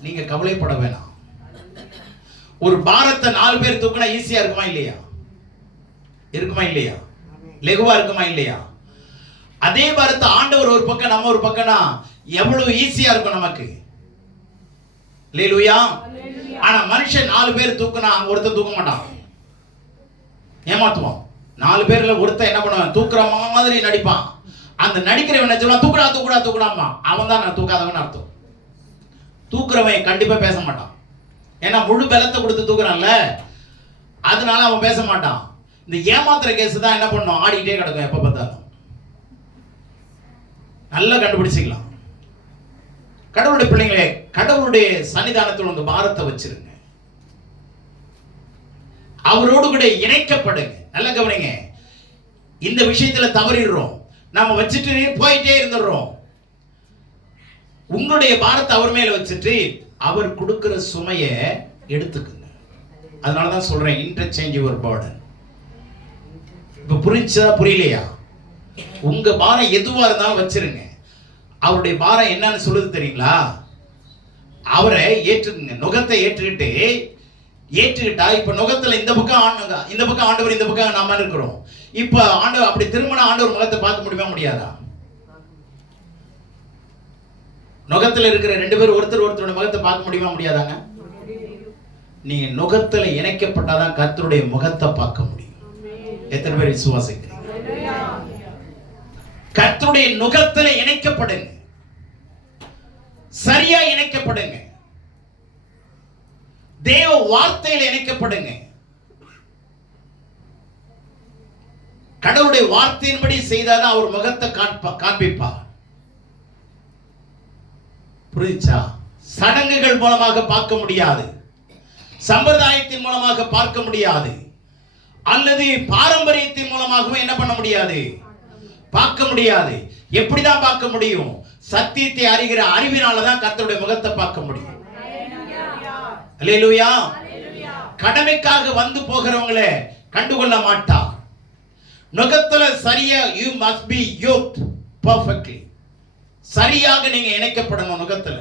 நீங்க கவலைப்பட வேணாம். ஒரு பாரத்தை 4 பேர் தூக்கினா ஈஸியா இருக்குமா இல்லையா? இருக்குமா இல்லையா? லெகுவா இருக்குமா இல்லையா? அதே பாரத்தை ஆண்டவர் ஒரு பக்கம், நம்ம ஒரு பக்கம்னா எவ்வளவு ஈஸியா இருக்கும் நமக்கு. அல்லேலூயா. ஆனா மனுஷன் 4 பேர் தூக்குனா ஒருத்தன் தூக்க மாட்டான், ஏமாத்துவான். 4 பேர்ல ஒருத்தன் என்ன பண்ணுவான், தூக்குற மாதிரி நடிப்பான். அந்த நடிக்கிறவன் என்ன சொல்லுவான், தூக்குடா தூக்குடா தூக்குடாமா. அவன் தான் நான் தூக்காதவன் அர்த்தம். தூக்குறவன் கண்டிப்பா பேச மாட்டான், ஏன்னா முழு பலத்தை கொடுத்து தூக்குறான்ல, அதனால அவன் பேச மாட்டான். இந்த ஏமாத்துற கேஸ் தான் என்ன பண்ணும், ஆடிக்கிட்டே கிடக்கும் எப்ப பார்த்தாலும். நல்லா கண்டுபிடிச்சிக்கலாம். கடவுளுடைய பிள்ளைங்களே, கடவுளுடைய சன்னிதானத்தில் உங்க பாரத்தை வச்சிருங்க, அவரோடு கூட இணைக்கப்படுங்க. நல்ல கவனிங்க, இந்த விஷயத்துல தவறிடுறோம், நம்ம வச்சுட்டு போயிட்டே இருந்துடுறோம். உங்களுடைய பாரத்தை அவர் மேல வச்சுட்டு அவர் கொடுக்கிற சுமைய எடுத்துக்குங்க. அதனாலதான் சொல்றேன், இன்டர்சேஞ்ச் யுவர் பர்டன். இப்ப புரிஞ்சா புரியலையா? உங்க பாரம் எதுவா இருந்தாலும் வச்சிருங்க. அவருடைய பாரம் என்னன்னு சொல்லுது தெரியுங்களா? அவரை ஏற்றுக்குங்க. நுகத்தை ஏற்றுக்கிட்டா இப்ப நுகத்துல இந்த பக்கம் ஆண்டவர், இந்த பக்கம் நாம இருக்கிறோம். இப்ப ஆண்டவர் அப்படி திருமண ஆண்டவர் முகத்தை பார்க்க முடியுமா, முடியாதா? நுகத்துல இருக்கிற 2 பேர் ஒருத்தரோட முகத்தை பார்க்க முடியுமா, முடியாதாங்க? நீங்க நுகத்துல இணைக்கப்பட்டாதான் கர்த்தருடைய முகத்தை பார்க்க முடியும். எத்தனை பேர் விசுவாசிக்கிறீங்க? கர்த்தருடைய நுகத்துல இணைக்கப்படுங்க, சரியா இணைக்கப்படுங்க, தேவ வார்த்தையில இணைக்கப்படுங்க. கடவுளுடைய வார்த்தையின்படி செய்தாதான் அவர் முகத்தை காண்பிப்பார். புரிஞ்சா? சடங்குகள் மூலமாக பார்க்க முடியாது, சம்பிரதாயத்தின் மூலமாக பார்க்க முடியாது, அல்லது பாரம்பரியத்தின் மூலமாகவும் என்ன பண்ண முடியாது, பார்க்க முடியாது. எப்படிதான் பார்க்க முடியும்? சத்தியத்தை அறிகிற அறிவினாலதான் கர்த்தருடைய முகத்தை பார்க்க முடியும். அல்லேலூயா. கடமைக்காக வந்து போகிறவங்களே கண்டுகொள்ள மாட்டார். நுகத்துல சரியா, you must be yoked perfectly. சரியாக நீங்க இணைக்கப்படணும் நுகத்துல.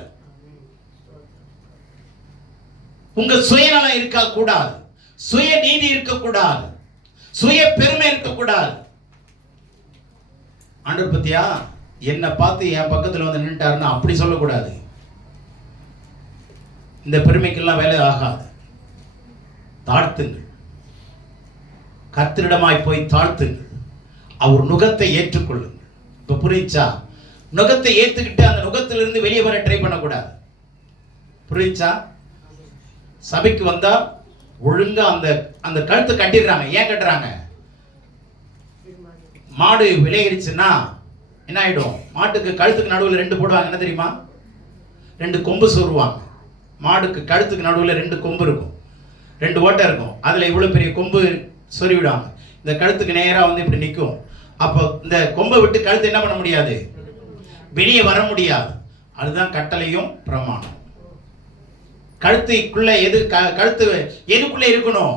உங்க சுயநலம் இருக்க கூடாது, சுய நீதி இருக்க கூடாது, சுய பெருமை இருக்க கூடாது. ஆண்டவர் பத்தியா என்ன பார்த்து என் பக்கத்துல வந்து நின்னுட்டாருன்னா அப்படி சொல்லக்கூடாது. இந்த பெருமைக்கெல்லாம் வேலை ஆகாது. தாழ்த்துங்கள், கர்த்தரிடமாய் போய் தாழ்த்துங்கள், அவர் நுகத்தை ஏற்றுக்கொள்ளுங்கள். இப்ப புரியுச்சா? நுகத்தை ஏத்துக்கிட்டு அந்த நுகத்திலிருந்து வெளியே வர ட்ரை பண்ணக்கூடாது. புரியுச்சா? சபைக்கு வந்தா ஒழுங்கா அந்த கழுத்தை கட்டிடுறாங்க. ஏன் கட்டுறாங்க? மாடு விளையிடுச்சுன்னா என்ன ஆயிடும், மாட்டுக்கு கழுத்துக்கு நடுவில் 2 போடுவாங்க. என்ன தெரியுமா? 2 கொம்பு சொருவாங்க. மாடுக்கு கழுத்துக்கு நடுவில் 2 கொம்பு இருக்கும், 2 ஓட்டை இருக்கும். அதுல இவ்வளவு பெரிய கொம்பு சொருவிடுவாங்க. இந்த கழுத்துக்கு நேரா வந்து இப்படி நிற்கும். அப்போ இந்த கொம்பை விட்டு கழுத்து என்ன பண்ண முடியாது, வெளியே வர முடியாது. அதுதான் கட்டளையும் பிரமாணம். கழுத்துக்குள்ள கழுத்து எதுக்குள்ள இருக்கணும்?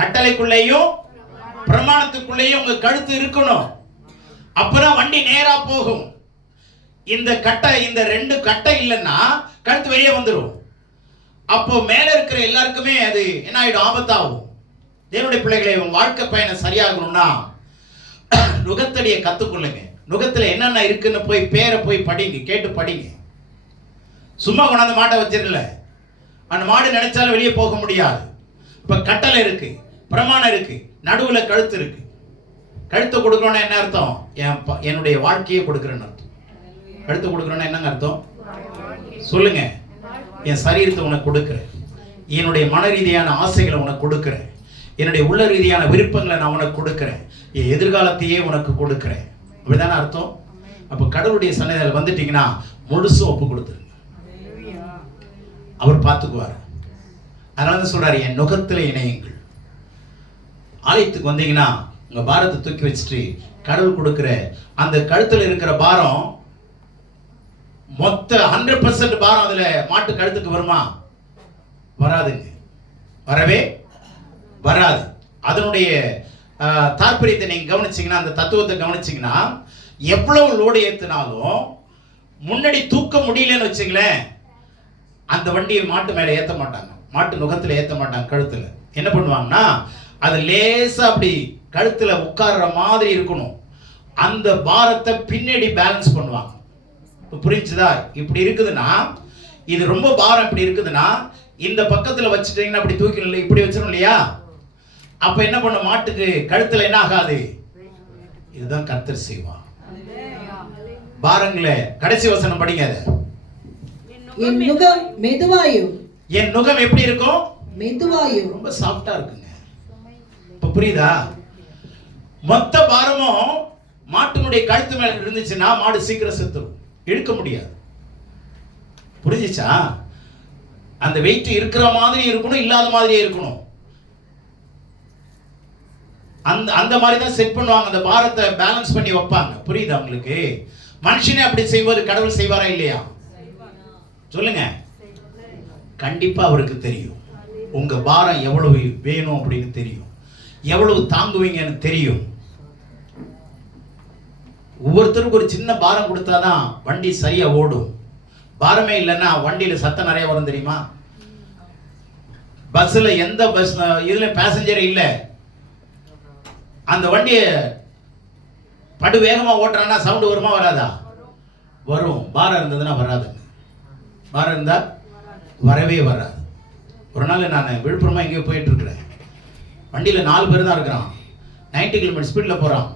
கட்டளைக்குள்ளேயும் பிரமாணத்துக்குள்ளேயும் உங்க கழுத்து இருக்கணும். அப்புறம் வண்டி நேரா போகும். இந்த 2 கட்டை இல்லைன்னா கழுத்து வெளியே வந்துடும். அப்போ மேல இருக்கிற எல்லாருக்குமே அது என்ன ஆயிடும், ஆபத்தாகும். தேவனுடைய பிள்ளைகளை, உங்க வாழ்க்கை பயணம் சரியாகணும்னா நுகத்தடியை கத்துக்கொள்ளுங்க. நுகத்துல என்னென்ன இருக்குன்னு போய் படிங்க, கேட்டு படிங்க. சும்மா கொண்டாந்து மாட்டை வச்சிடல, அந்த மாடு நினைச்சாலும் வெளியே போக முடியாது. இப்ப கட்டளை இருக்கு, பிரமாணம் இருக்கு, நடுவுல கழுத்து இருக்கு. கழுத்தை கொடுக்கணும்னா என்ன அர்த்தம்? என்னுடைய வாழ்க்கையை கொடுக்கிறேன்னு அர்த்தம். கழுத்து கொடுக்கணும்னா என்னங்க அர்த்தம் சொல்லுங்க? என் சரீரத்தை உனக்கு கொடுக்கிறேன், என்னுடைய மன ரீதியான ஆசைகளை உனக்கு கொடுக்கிறேன், என்னுடைய உள்ள ரீதியான விருப்பங்களை நான் உனக்கு கொடுக்கிறேன், என் எதிர்காலத்தையே உனக்கு கொடுக்கிறேன். அப்படிதானே அர்த்தம்? அப்ப கடவுளுடைய சன்னதியில் வந்துட்டீங்கன்னா முழுசும் ஒப்பு கொடுத்துருங்க, அவர் பார்த்துக்குவார். அதனால சொல்றாரு, என் நுகத்துல இணையுங்கள். ஆலயத்துக்கு வந்தீங்கன்னா உங்க பாரத்தை தூக்கி வச்சுட்டு கடவுள் கொடுக்கிற அந்த கழுத்துல இருக்கிற பாரம் மொத்த 100% பாரம் அதுல மாட்டு கழுத்துக்கு வருமா? வராதுங்க, வரவே வராது. அதனுடைய தாற்பயத்தை நீங்க கவனிச்சீங்கன்னா, அந்த தத்துவத்தை கவனிச்சீங்கன்னா, எவ்வளவு லோடு ஏத்தினாலும் முன்னாடி தூக்க முடியலன்னு வச்சுங்களேன், அந்த வண்டியை மாட்டு மேல ஏத்த மாட்டாங்க, மாட்டு நுகத்துல ஏத்த மாட்டாங்க. கழுத்துல என்ன பண்ணுவாங்கன்னா, அது லேசா அப்படி கழுத்துல உட்கார்ற மாதிரி இருக்கணும். அந்த பாரத்தை பின்னாடி பேலன்ஸ் பண்ணுவாங்க. புரிஞ்சுதா? இப்படி இருக்குதுன்னா, இது ரொம்ப பாரம் இப்படி இருக்குதுன்னா, இந்த பக்கத்துல வச்சுட்டீங்கன்னா அப்படி தூக்கி இப்படி வச்சிரும் இல்லையா? அப்ப என்ன பண்ண, மாட்டுக்கு கழுத்துல என்ன ஆகாது? இதுதான் கர்த்தர் செய்வார். பாருங்களே, கடைசி வசனம் படிங்க. என் நுகம் மெதுவாயும். என் நுகம் எப்படி இருக்கும்? மெதுவாயும். ரொம்ப சாஃப்டா இருக்குங்க. இப்ப புரியுதா? மொத்த பாரமும் மாட்டினுடைய கழுத்து மேல இருந்துச்சுன்னா மாடு சீக்கிரம் செத்துரும், இழுக்க முடியாது. புரிஞ்சுச்சா? அந்த வெயிட் இருக்கிற மாதிரி இருக்கணும், இல்லாத மாதிரியே இருக்கணும். அந்த மாதிரி தான் செட் பண்ணுவாங்க, அந்த பாரத்தை பேலன்ஸ் பண்ணி வைப்பாங்க. புரியுதா உங்களுக்கு? மனுஷனே அப்படி செய்வது கடவுள் செய்வாரா இல்லையா? சொல்லுங்க. கண்டிப்பா அவருக்கு தெரியும் உங்க பாரம் எவ்வளவு வேணும் அப்படின்னு தெரியும், எவ்வளவு தாங்குவீங்கன்னு தெரியும். ஒவ்வொருத்தருக்கும் ஒரு சின்ன பாரம் கொடுத்தாதான் வண்டி சரியா ஓடும். பாரமே இல்லைன்னா வண்டியில சத்தம் நிறைய வரும் தெரியுமா? பஸ்ல எந்த பஸ் இதுல பேசஞ்சரே இல்லை, அந்த வண்டியை படு வேகமா ஓட்டுறான்னா சவுண்ட் வருமா வராதா? வரும். பாரம் இருந்ததுன்னா வராது. பாரம் இருந்தா வரவே வராது. ஒரு நாள் நான் விழுப்புரமா எங்கேயோ போயிட்டு இருக்கிறேன், வண்டியில 4 பேர் தான் இருக்கிறான், 90 km ஸ்பீட்ல போறான்.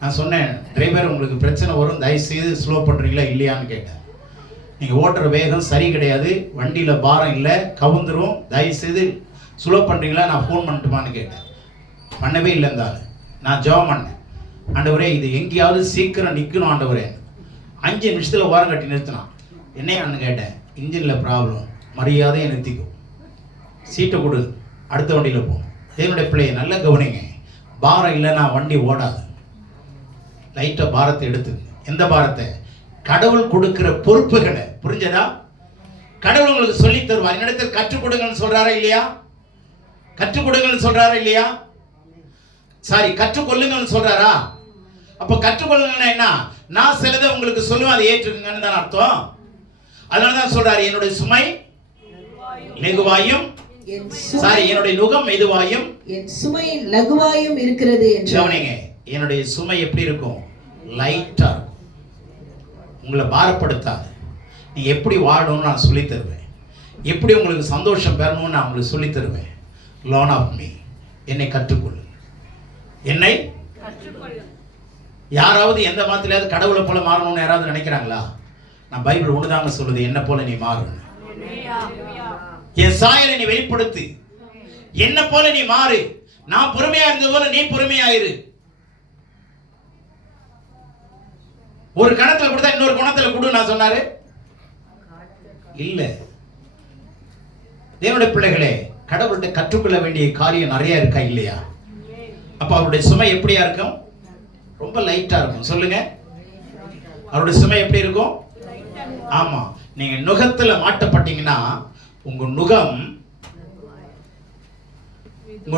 நான் சொன்னேன், டிரைவர் உங்களுக்கு பிரச்சனை வரும், தயவு செய்து ஸ்லோ பண்றீங்களா இல்லையான்னு கேட்டேன். நீங்க ஓட்டுற வேகம் சரி கிடையாது, வண்டியில பாரம் இல்லை, கவுந்துரும், தயவு செய்து ஸ்லோ பண்றீங்களா, நான் ஃபோன் பண்ணட்டுமான்னு கேட்டேன். பண்ணவே இல்லை இருந்தாலும். நான் ஜெபம் பண்ணேன், ஆண்டவரே இது எங்கேயாவது சீக்கிரம் நிற்கணும் ஆண்டவரே. 5 நிமிஷத்துல ஓரம் கட்டி நிறுத்தினான். என்னையான்னு கேட்டேன். இன்ஜினில் ப்ராப்ளம், மரியாதையை நிறுத்திக்கும், சீட்டை கொடு, அடுத்த வண்டியில் போ. தேவனுடைய பிள்ளையை நல்லா கவனிங்க, பாரம் இல்லைன்னா வண்டி ஓடாது. லைட்டாக பாரத்தை எடுத்துங்க. எந்த பாரத்தை? கடவுள் கொடுக்கிற பொறுப்புகளை. புரிஞ்சதா? கடவுள் உங்களுக்கு சொல்லி தருவார். என்னிடத்தில் கற்றுக் கொடுங்கன்னு சொல்றாரா இல்லையா? கற்றுக் கொடுங்கன்னு சொல்றாரா இல்லையா? சாரி, கற்றுக்கொள்ளுங்கன்னு சொல்றாரா? அப்ப கற்றுக்கொள்ளுங்கன்னா என்ன? நான் சிலதை உங்களுக்கு சொல்லுவேன், அதை ஏற்றுக்குங்கன்னு தான் அர்த்தம். அதனாலதான் சொல்றாரு, என்னுடைய சுமை லகுவாயும், சாரி என்னுடைய நுகம் மெதுவாயும், என் சுமை லகுவாயும் இருக்கிறது என்று. கவனிங்க, என்னுடைய சுமை எப்படி இருக்கும்? லைட்டா இருக்கும், உங்களை பாரப்படுத்தாது. நீங்க எப்படி வாழணும்னு நான் சொல்லி தருவேன், எப்படி உங்களுக்கு சந்தோஷம் பெறணும்னு நான் உங்களுக்கு சொல்லி தருவேன். லேர்ன் ஆஃப் மீ, என்னை கற்றுக்கொள்ளு, என்னை கற்றுக்கொள்ளு. யாராவது எந்த மாத்திரையாவது கடவுளை போல மாறணும்னு யாராவது நினைக்கிறாங்களா? நான் பைபிள் ஒண்ணுதாங்க சொல்லுது, என்ன போல நீ மாறு, என் சாயலை நீ வெளிப்படுத்து, என்ன போல நீ மாறு. நான் பொறுமையா இருந்தது போல நீ பொறுமையாயிரு. ஒரு கணத்துல கொடுத்தா இன்னொரு குணத்துல கொடு நான் சொன்னாரு இல்ல. தேவனுடைய பிள்ளைகளே, கடவுள்கிட்ட கற்றுக்கொள்ள வேண்டிய காரியம் நிறைய இருக்கா இல்லையா? அப்ப அவருடைய சுமை எப்படியா இருக்கும்? ரொம்ப லைட்டா இருக்கும். சொல்லுங்க, அவருடைய சுமை எப்படி இருக்கும்? ஆமா, நீங்க நுகத்துல மாட்டப்பட்டீங்கன்னா உங்க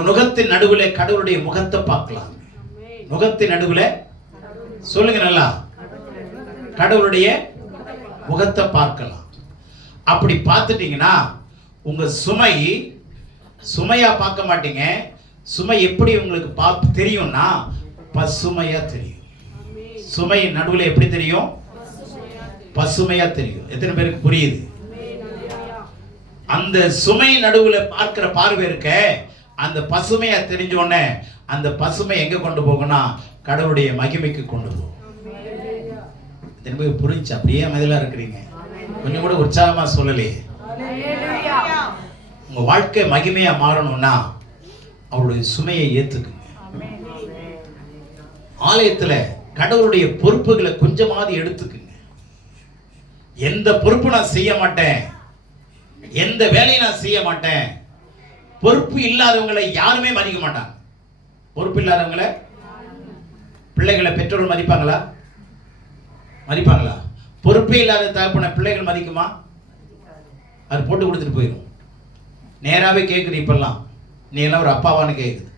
நுகத்தின் நடுவுல கடவுளுடைய முகத்தை பார்க்கலாம். நுகத்தின் நடுவுல சொல்லுங்க நல்லா, கடவுளுடைய முகத்தை பார்க்கலாம். அப்படி பார்த்துட்டீங்கன்னா உங்க சுமையா பார்க்க மாட்டீங்க. சுமை எப்படி உங்களுக்கு பார்த்து தெரியும்னா பசுமையா தெரியும். சுமையின் நடுவுல எப்படி தெரியும்? பசுமையா தெரியும். எத்தனை பேருக்கு புரியுது? அந்த சுமை நடுவுல பார்க்கிற பார்வை இருக்க, அந்த பசுமையா தெரிஞ்ச உடனே அந்த பசுமை எங்க கொண்டு போகும்னா கடவுளுடைய மகிமைக்கு கொண்டு போகும். புரிஞ்சு அப்படியே அமைதியா இருக்கிறீங்க, கொஞ்சம் கூட உற்சாகமா சொல்லலையே. உங்க வாழ்க்கை மகிமையா மாறணும்னா அவருடைய சுமையை ஏத்துக்குங்க. ஆலயத்துல கடவுளுடைய பொறுப்புகளை கொஞ்சமாவது எடுத்துக்குங்க. எந்த பொறுப்பு நான் செய்ய மாட்டேன், எந்த வேலையை நான் செய்ய மாட்டேன். பொறுப்பு இல்லாதவங்களை யாருமே மதிக்க மாட்டாங்க. பொறுப்பு இல்லாதவங்களை பிள்ளைகளை பெற்றோர்கள் மதிப்பாங்களா? மதிப்பாங்களா? பொறுப்பே இல்லாத தகப்பனை பிள்ளைகள் மதிக்குமா? அது போட்டு கொடுத்துட்டு போயிடும். நேராவே கேட்குது, இப்பெல்லாம் நீ எல்லாம் ஒரு அப்பாவான்னு கேட்குது.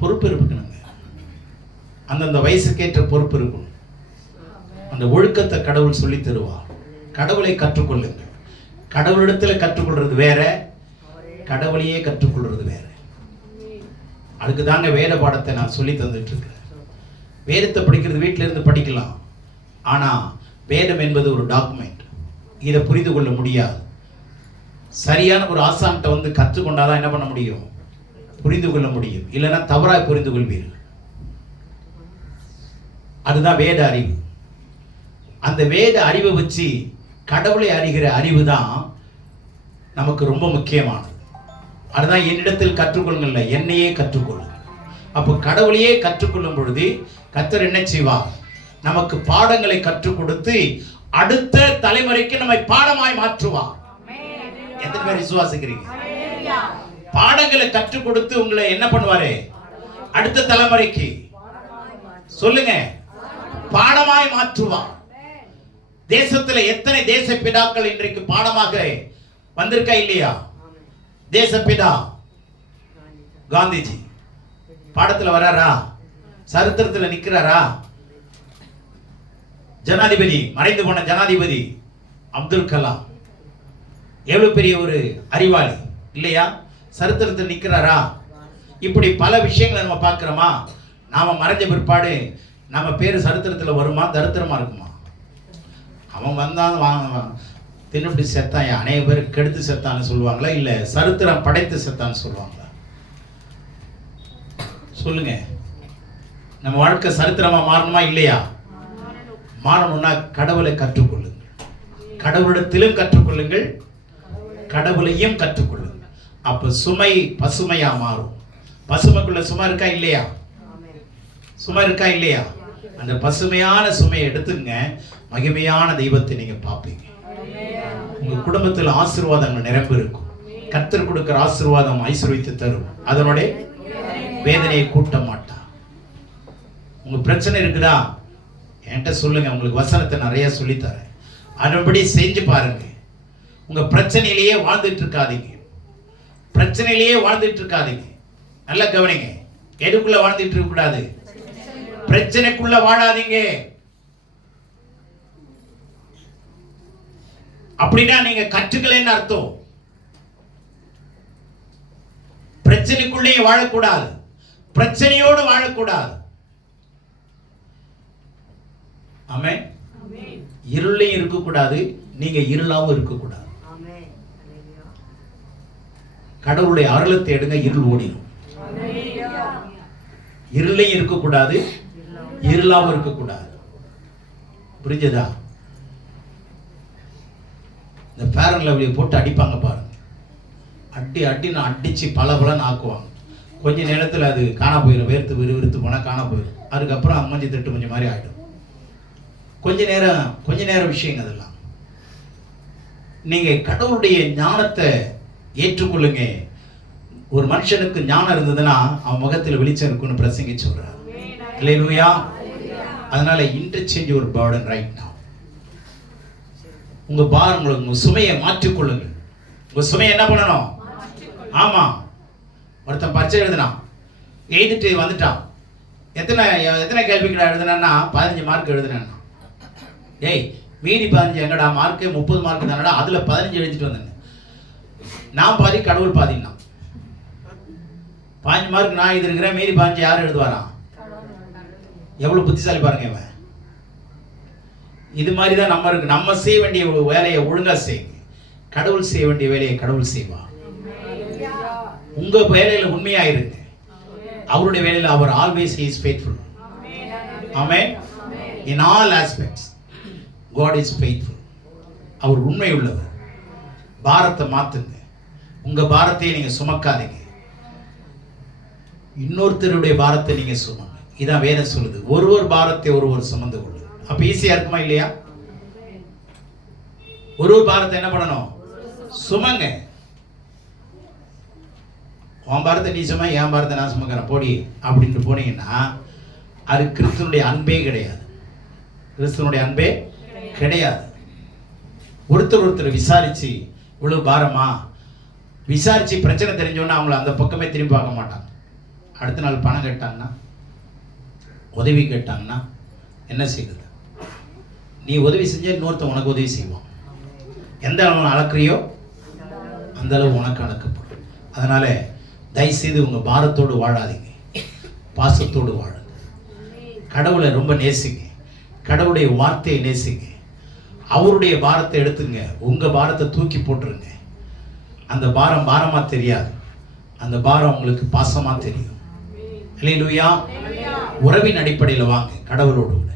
பொறுப்பு இருக்கணுங்க, அந்தந்த வயசுக்கேற்ற பொறுப்பு இருக்கணும். அந்த ஒழுக்கத்தை கடவுள் சொல்லி தருவார். கடவுளை கற்றுக்கொள்ளுங்க. கடவுளிடத்துல கற்றுக்கொள்றது வேற, கடவுளையே கற்றுக்கொள்றது வேற. அதுக்கு தாங்க வேத பாடத்தை நான் சொல்லி தந்துட்டு இருக்கிறேன். வேதத்தை படிக்கிறது வீட்டில இருந்து படிக்கலாம். ஆனால் வேதம் என்பது ஒரு டாக்குமெண்ட். இதை புரிந்து கொள்ள முடியாது. சரியான ஒரு ஆசான்கிட்ட வந்து கற்றுக்கொண்டாதான் என்ன பண்ண முடியும்? புரிந்து கொள்ள முடியும். இல்லைன்னா தவறாக புரிந்து கொள்வீர்கள். அதுதான் வேத அறிவு. அந்த வேத அறிவை வச்சு கடவுளை அறிகிற அறிவு தான் நமக்கு ரொம்ப முக்கியமானது. அதுதான் என்னிடத்தில் கற்றுக்கொள்ளுங்கள், என்னையே கற்றுக்கொள்ளுங்கள். அப்போ கடவுளையே கற்றுக்கொள்ளும் பொழுது கர்த்தர் என்ன செய்வார்? நமக்கு பாடங்களை கற்றுக் கொடுத்து அடுத்த தலைமுறைக்கு நம்மை பாடமாய் மாற்றுவார். எத்தனை பேர் விசுவாசிக்கிறீங்க? பாடங்களை கற்றுக் கொடுத்து உங்களை என்ன பண்ணுவாரு? அடுத்த தலைமுறைக்கு சொல்லுங்க, பாடமாய் மாற்றுவார். தேசத்துல எத்தனை தேச பிதாக்கள் இன்றைக்கு பாடமாக வந்திருக்கா இல்லையா? தேசப்பிதா காந்திஜி பாடத்துல வராரா? சரித்திரத்துல நிக்கிறாரா? ஜனாதிபதி, மறைந்து போன ஜனாதிபதி அப்துல் கலாம் எவ்வளவு பெரிய ஒரு அறிவாளி இல்லையா? சரித்திரத்தில் நிற்கிறாரா? இப்படி பல விஷயங்களை நம்ம பார்க்கிறோமா? நாம மறைஞ்ச பிற்பாடு நம்ம பேர் சரித்திரத்தில் வருமா, தரித்திரமா இருக்குமா? அவன் வந்தான் தின்னுபடி செத்தான், அநேக பேர் கெடுத்து செத்தான்னு சொல்லுவாங்களா, இல்லை சரித்திரம் படைத்து செத்தான்னு சொல்லுவாங்களா? சொல்லுங்க. நம்ம வாழ்க்கை சரித்திரமா மாறணுமா இல்லையா? மாறணும்னா கடவுளை கற்றுக்கொள்ளுங்கள். கடவுளிடத்திலும் கற்றுக்கொள்ளுங்கள், கடவுளையும் கற்றுக்கொள்ளுங்கள். அப்ப சுமை பசுமையா மாறும். பசுமைக்குள்ள சுமை இருக்கா இல்லையா? சுமை இருக்கா இல்லையா? அந்த பசுமையான சுமையை எடுத்துங்க, மகிமையான தெய்வத்தை நீங்க பார்ப்பீங்க. உங்க குடும்பத்தில் ஆசீர்வாதங்கள் நிரம்பி இருக்கும். கர்த்தர் கொடுக்கிற ஆசீர்வாதம் ஐஸ்வரியத்தை தரும். அதனுடைய வேதனையை கூட்ட மாட்டான். உங்க பிரச்சனை இருக்குதா என்கிட்ட சொல்லுங்க, உங்களுக்கு வசனத்தை நிறைய சொல்லித்தரேன். அதன்படி செஞ்சு பாருங்க. உங்க பிரச்சனையிலேயே வாழ்ந்துட்டு இருக்காதீங்க. பிரச்சனையிலேயே வாழ்ந்துட்டு இருக்காதீங்க. நல்லா கவனிங்க. எதுக்குள்ள வாழ்ந்துட்டு இருக்க கூடாது? பிரச்சனைக்குள்ள வாழாதீங்க. அப்படின்னா நீங்க கற்றுக்கலன்னு அர்த்தம். பிரச்சனைக்குள்ளே வாழக்கூடாது, பிரச்சனையோடு வாழக்கூடாது. ஆமென். இருளையும் இருக்கக்கூடாது, நீங்க இருளாவும் இருக்கக்கூடாது. கடவுளுடைய அருளத்தை எடுங்க, இருள் ஓடிடும். இருளையும் இருக்கக்கூடாது, இருளாவும் இருக்கக்கூடாது. புரிஞ்சதா? இந்த ஃபேர் அண்ட் லவ்லியை போட்டு அடிப்பாங்க பாருங்க. அடி நான் அடிச்சு பலன்னு ஆக்குவாங்க. கொஞ்ச நேரத்தில் அது காணா போயிடும். வேர்த்து விறுவிறுத்து போனால் காணா போயிடும். அதுக்கப்புறம் அம்மஞ்சி தட்டு கொஞ்சம் மாதிரி ஆகிடும். கொஞ்ச நேரம் விஷயங்க அதெல்லாம். நீங்க கடவுளுடைய ஞானத்தை ஏற்றுக்கொள்ளுங்க. ஒரு மனுஷனுக்கு ஞானம் இருந்ததுன்னா அவன் முகத்தில் வெளிச்சம் இருக்குன்னு பிரசங்கி சொல்றார். அல்லேலூயா. அதனால இன்டர்சேஞ்ச் ஒரு பர்டன் ரைட் நவ. உங்க சுமையை மாற்றிக்கொள்ளுங்க. உங்க சுமையை என்ன பண்ணணும்? ஆமா. ஒருத்தன் பரீட்சை எழுதினான், எழுதிட்டு வந்துட்டான். எத்தனை கேள்விகளை எழுதினா? 15 மார்க் எழுதினான். ஏய், மீதி 15 எங்கடா? மார்க்கு 30 மார்க் தானடா, அதுல 15 எழுதிட்டு வந்தேன். நான் பாதி, கடவுள் பாதினா. 15 மார்க் நான் எழுதிருக்கிறேன், மீதி 15 யார் எழுதுவாராம்? எவ்வளவு புத்திசாலி பாருங்க இவன். இது மாதிரி தான் நம்ம இருக்கு. நம்ம செய்ய வேண்டிய வேலையை ஒழுங்கா செய்யுங்க. கடவுள் செய்ய வேண்டிய வேலையை கடவுள் செய்வா. உங்க வேலையில உண்மையா இருங்க. அவருடைய வேலையில அவர் always he is faithful. Amen. In all aspects God is faithful. அவர் உண்மை உள்ளவர். பாரத்தை மாத்துங்க. உங்க பாரத்தையே நீங்க சுமக்காதீங்க. இன்னொருத்தருடைய பாரத்தை நீங்க சுமங்க. இதான் வேதம் சொல்லுது. ஒருவர் பாரத்தை ஒருவர் சுமந்து கொள்ளுங்க. அப்ப ஈஸியா இருக்குமா இல்லையா? ஒரு பாரத்தை என்ன பண்ணணும்? சுமங்க. உன் பாரத்தை நீ சும, என் பாரத்தை நான் சுமக்கிறேன் போடி அப்படின்னு போனீங்கன்னா அது கிறிஸ்துவனுடைய அன்பே கிடையாது. கிறிஸ்துவனுடைய அன்பே கிடையாது. ஒருத்தர் விசாரிச்சு இவ்வளவு பாரமா விசாரிச்சு பிரச்சனை தெரிஞ்சோன்னா அவங்கள அந்த பக்கமே திரும்பி பார்க்க மாட்டாங்க. அடுத்த நாள் பணம் கேட்டாங்கன்னா, உதவி கேட்டாங்கன்னா என்ன செய்யுது? நீ உதவி செஞ்ச இன்னொருத்தன் உனக்கு உதவி செய்வான். எந்த அளவு அளக்குறியோ அந்த அளவு உனக்கு அளக்கப்படும். அதனால தயவுசெய்து உங்க பாரத்தோடு வாழாதீங்க, பாசத்தோடு வாழுங்க. கடவுளை ரொம்ப நேசிங்க, கடவுளுடைய வார்த்தையை நேசிங்க, அவருடைய பாரத்தை எடுத்துங்க, உங்க பாரத்தை தூக்கி போட்டுருங்க. அந்த பாரம் பாரமா தெரியாது, அந்த பாரம் உங்களுக்கு பாசமா தெரியும். அல்லேலூயா. உறவின் அடிப்படையில் வாங்க, கடவுளோடு கூட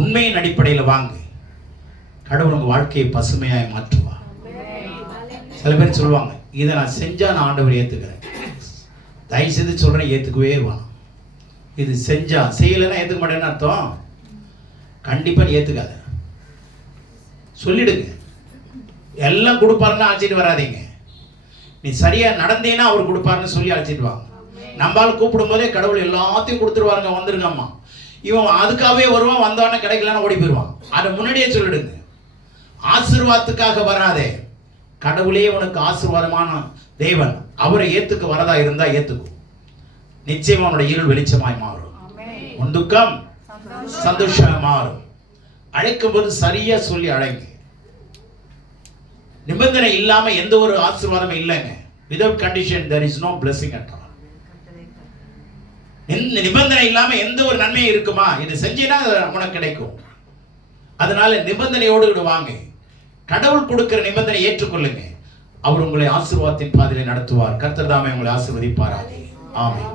உண்மையின் அடிப்படையில் வாங்க. கடவுள் உங்க வாழ்க்கையை பசுமையாய் மாற்றுவார். சில பேர் சொல்லுவாங்க, இதை நான் செஞ்சா நான் ஆண்டவர் ஏத்துக்கிறேன். தயவு செய்து சொல்றேன், ஏத்துக்கவே வேணும். இது செஞ்சா, செய்யலைன்னா ஏத்துக்க மாட்டேன்னு அர்த்தம். கண்டிப்பா நீ ஏத்துக்காத, சொல்லிடுங்க. எல்லாம் கொடுப்பாருன்னு அழைச்சிட்டு வராதீங்க. நீ சரியா நடந்தீங்கன்னா அவர் கொடுப்பாருன்னு சொல்லி அழைச்சிட்டு வாங்க. நம்மளால கூப்பிடும் போதே கடவுள் எல்லாத்தையும் கொடுத்துருவாருங்க, வந்துருங்க அம்மா. இவன் அதுக்காகவே வருவான், வந்தவன கிடைக்கலன்னு ஓடி போயிடுவான். அதை முன்னாடியே சொல்லிடுங்க. ஆசீர்வாதத்துக்காக வராதே, கடவுளே உனக்கு ஆசீர்வாதமான தேவன், அவரை ஏத்துக்க வரதா இருந்தா ஏத்துக்கும். நிச்சயமா உன்னோட இருள் வெளிச்சமாய் மாறும், உன் துக்கம் சந்தோஷமா மாறும். அழைக்கும் போது சரியா சொல்லி அழைங்க. நிபந்தனை இல்லாம எந்த ஒரு ஆசீர்வாதமும் இல்லைங்க. without condition there is no blessing at all. இந்த நிபந்தனை இல்லாம எந்த ஒரு நன்மையும் இருக்குமா? இது செஞ்சீனா உனக்கு கிடைக்கும். அதனால நிபந்தனையோடு வாங்க. கடவுள் கொடுக்கிற நிபந்தனை ஏற்றுக்கொள்ளுங்க. அவர் உங்களை ஆசீர்வாதத்தின் பாதையிலே நடத்துவார். கர்த்தர் தாமே உங்களை ஆசீர்வதிப்பாராக. ஆமென்.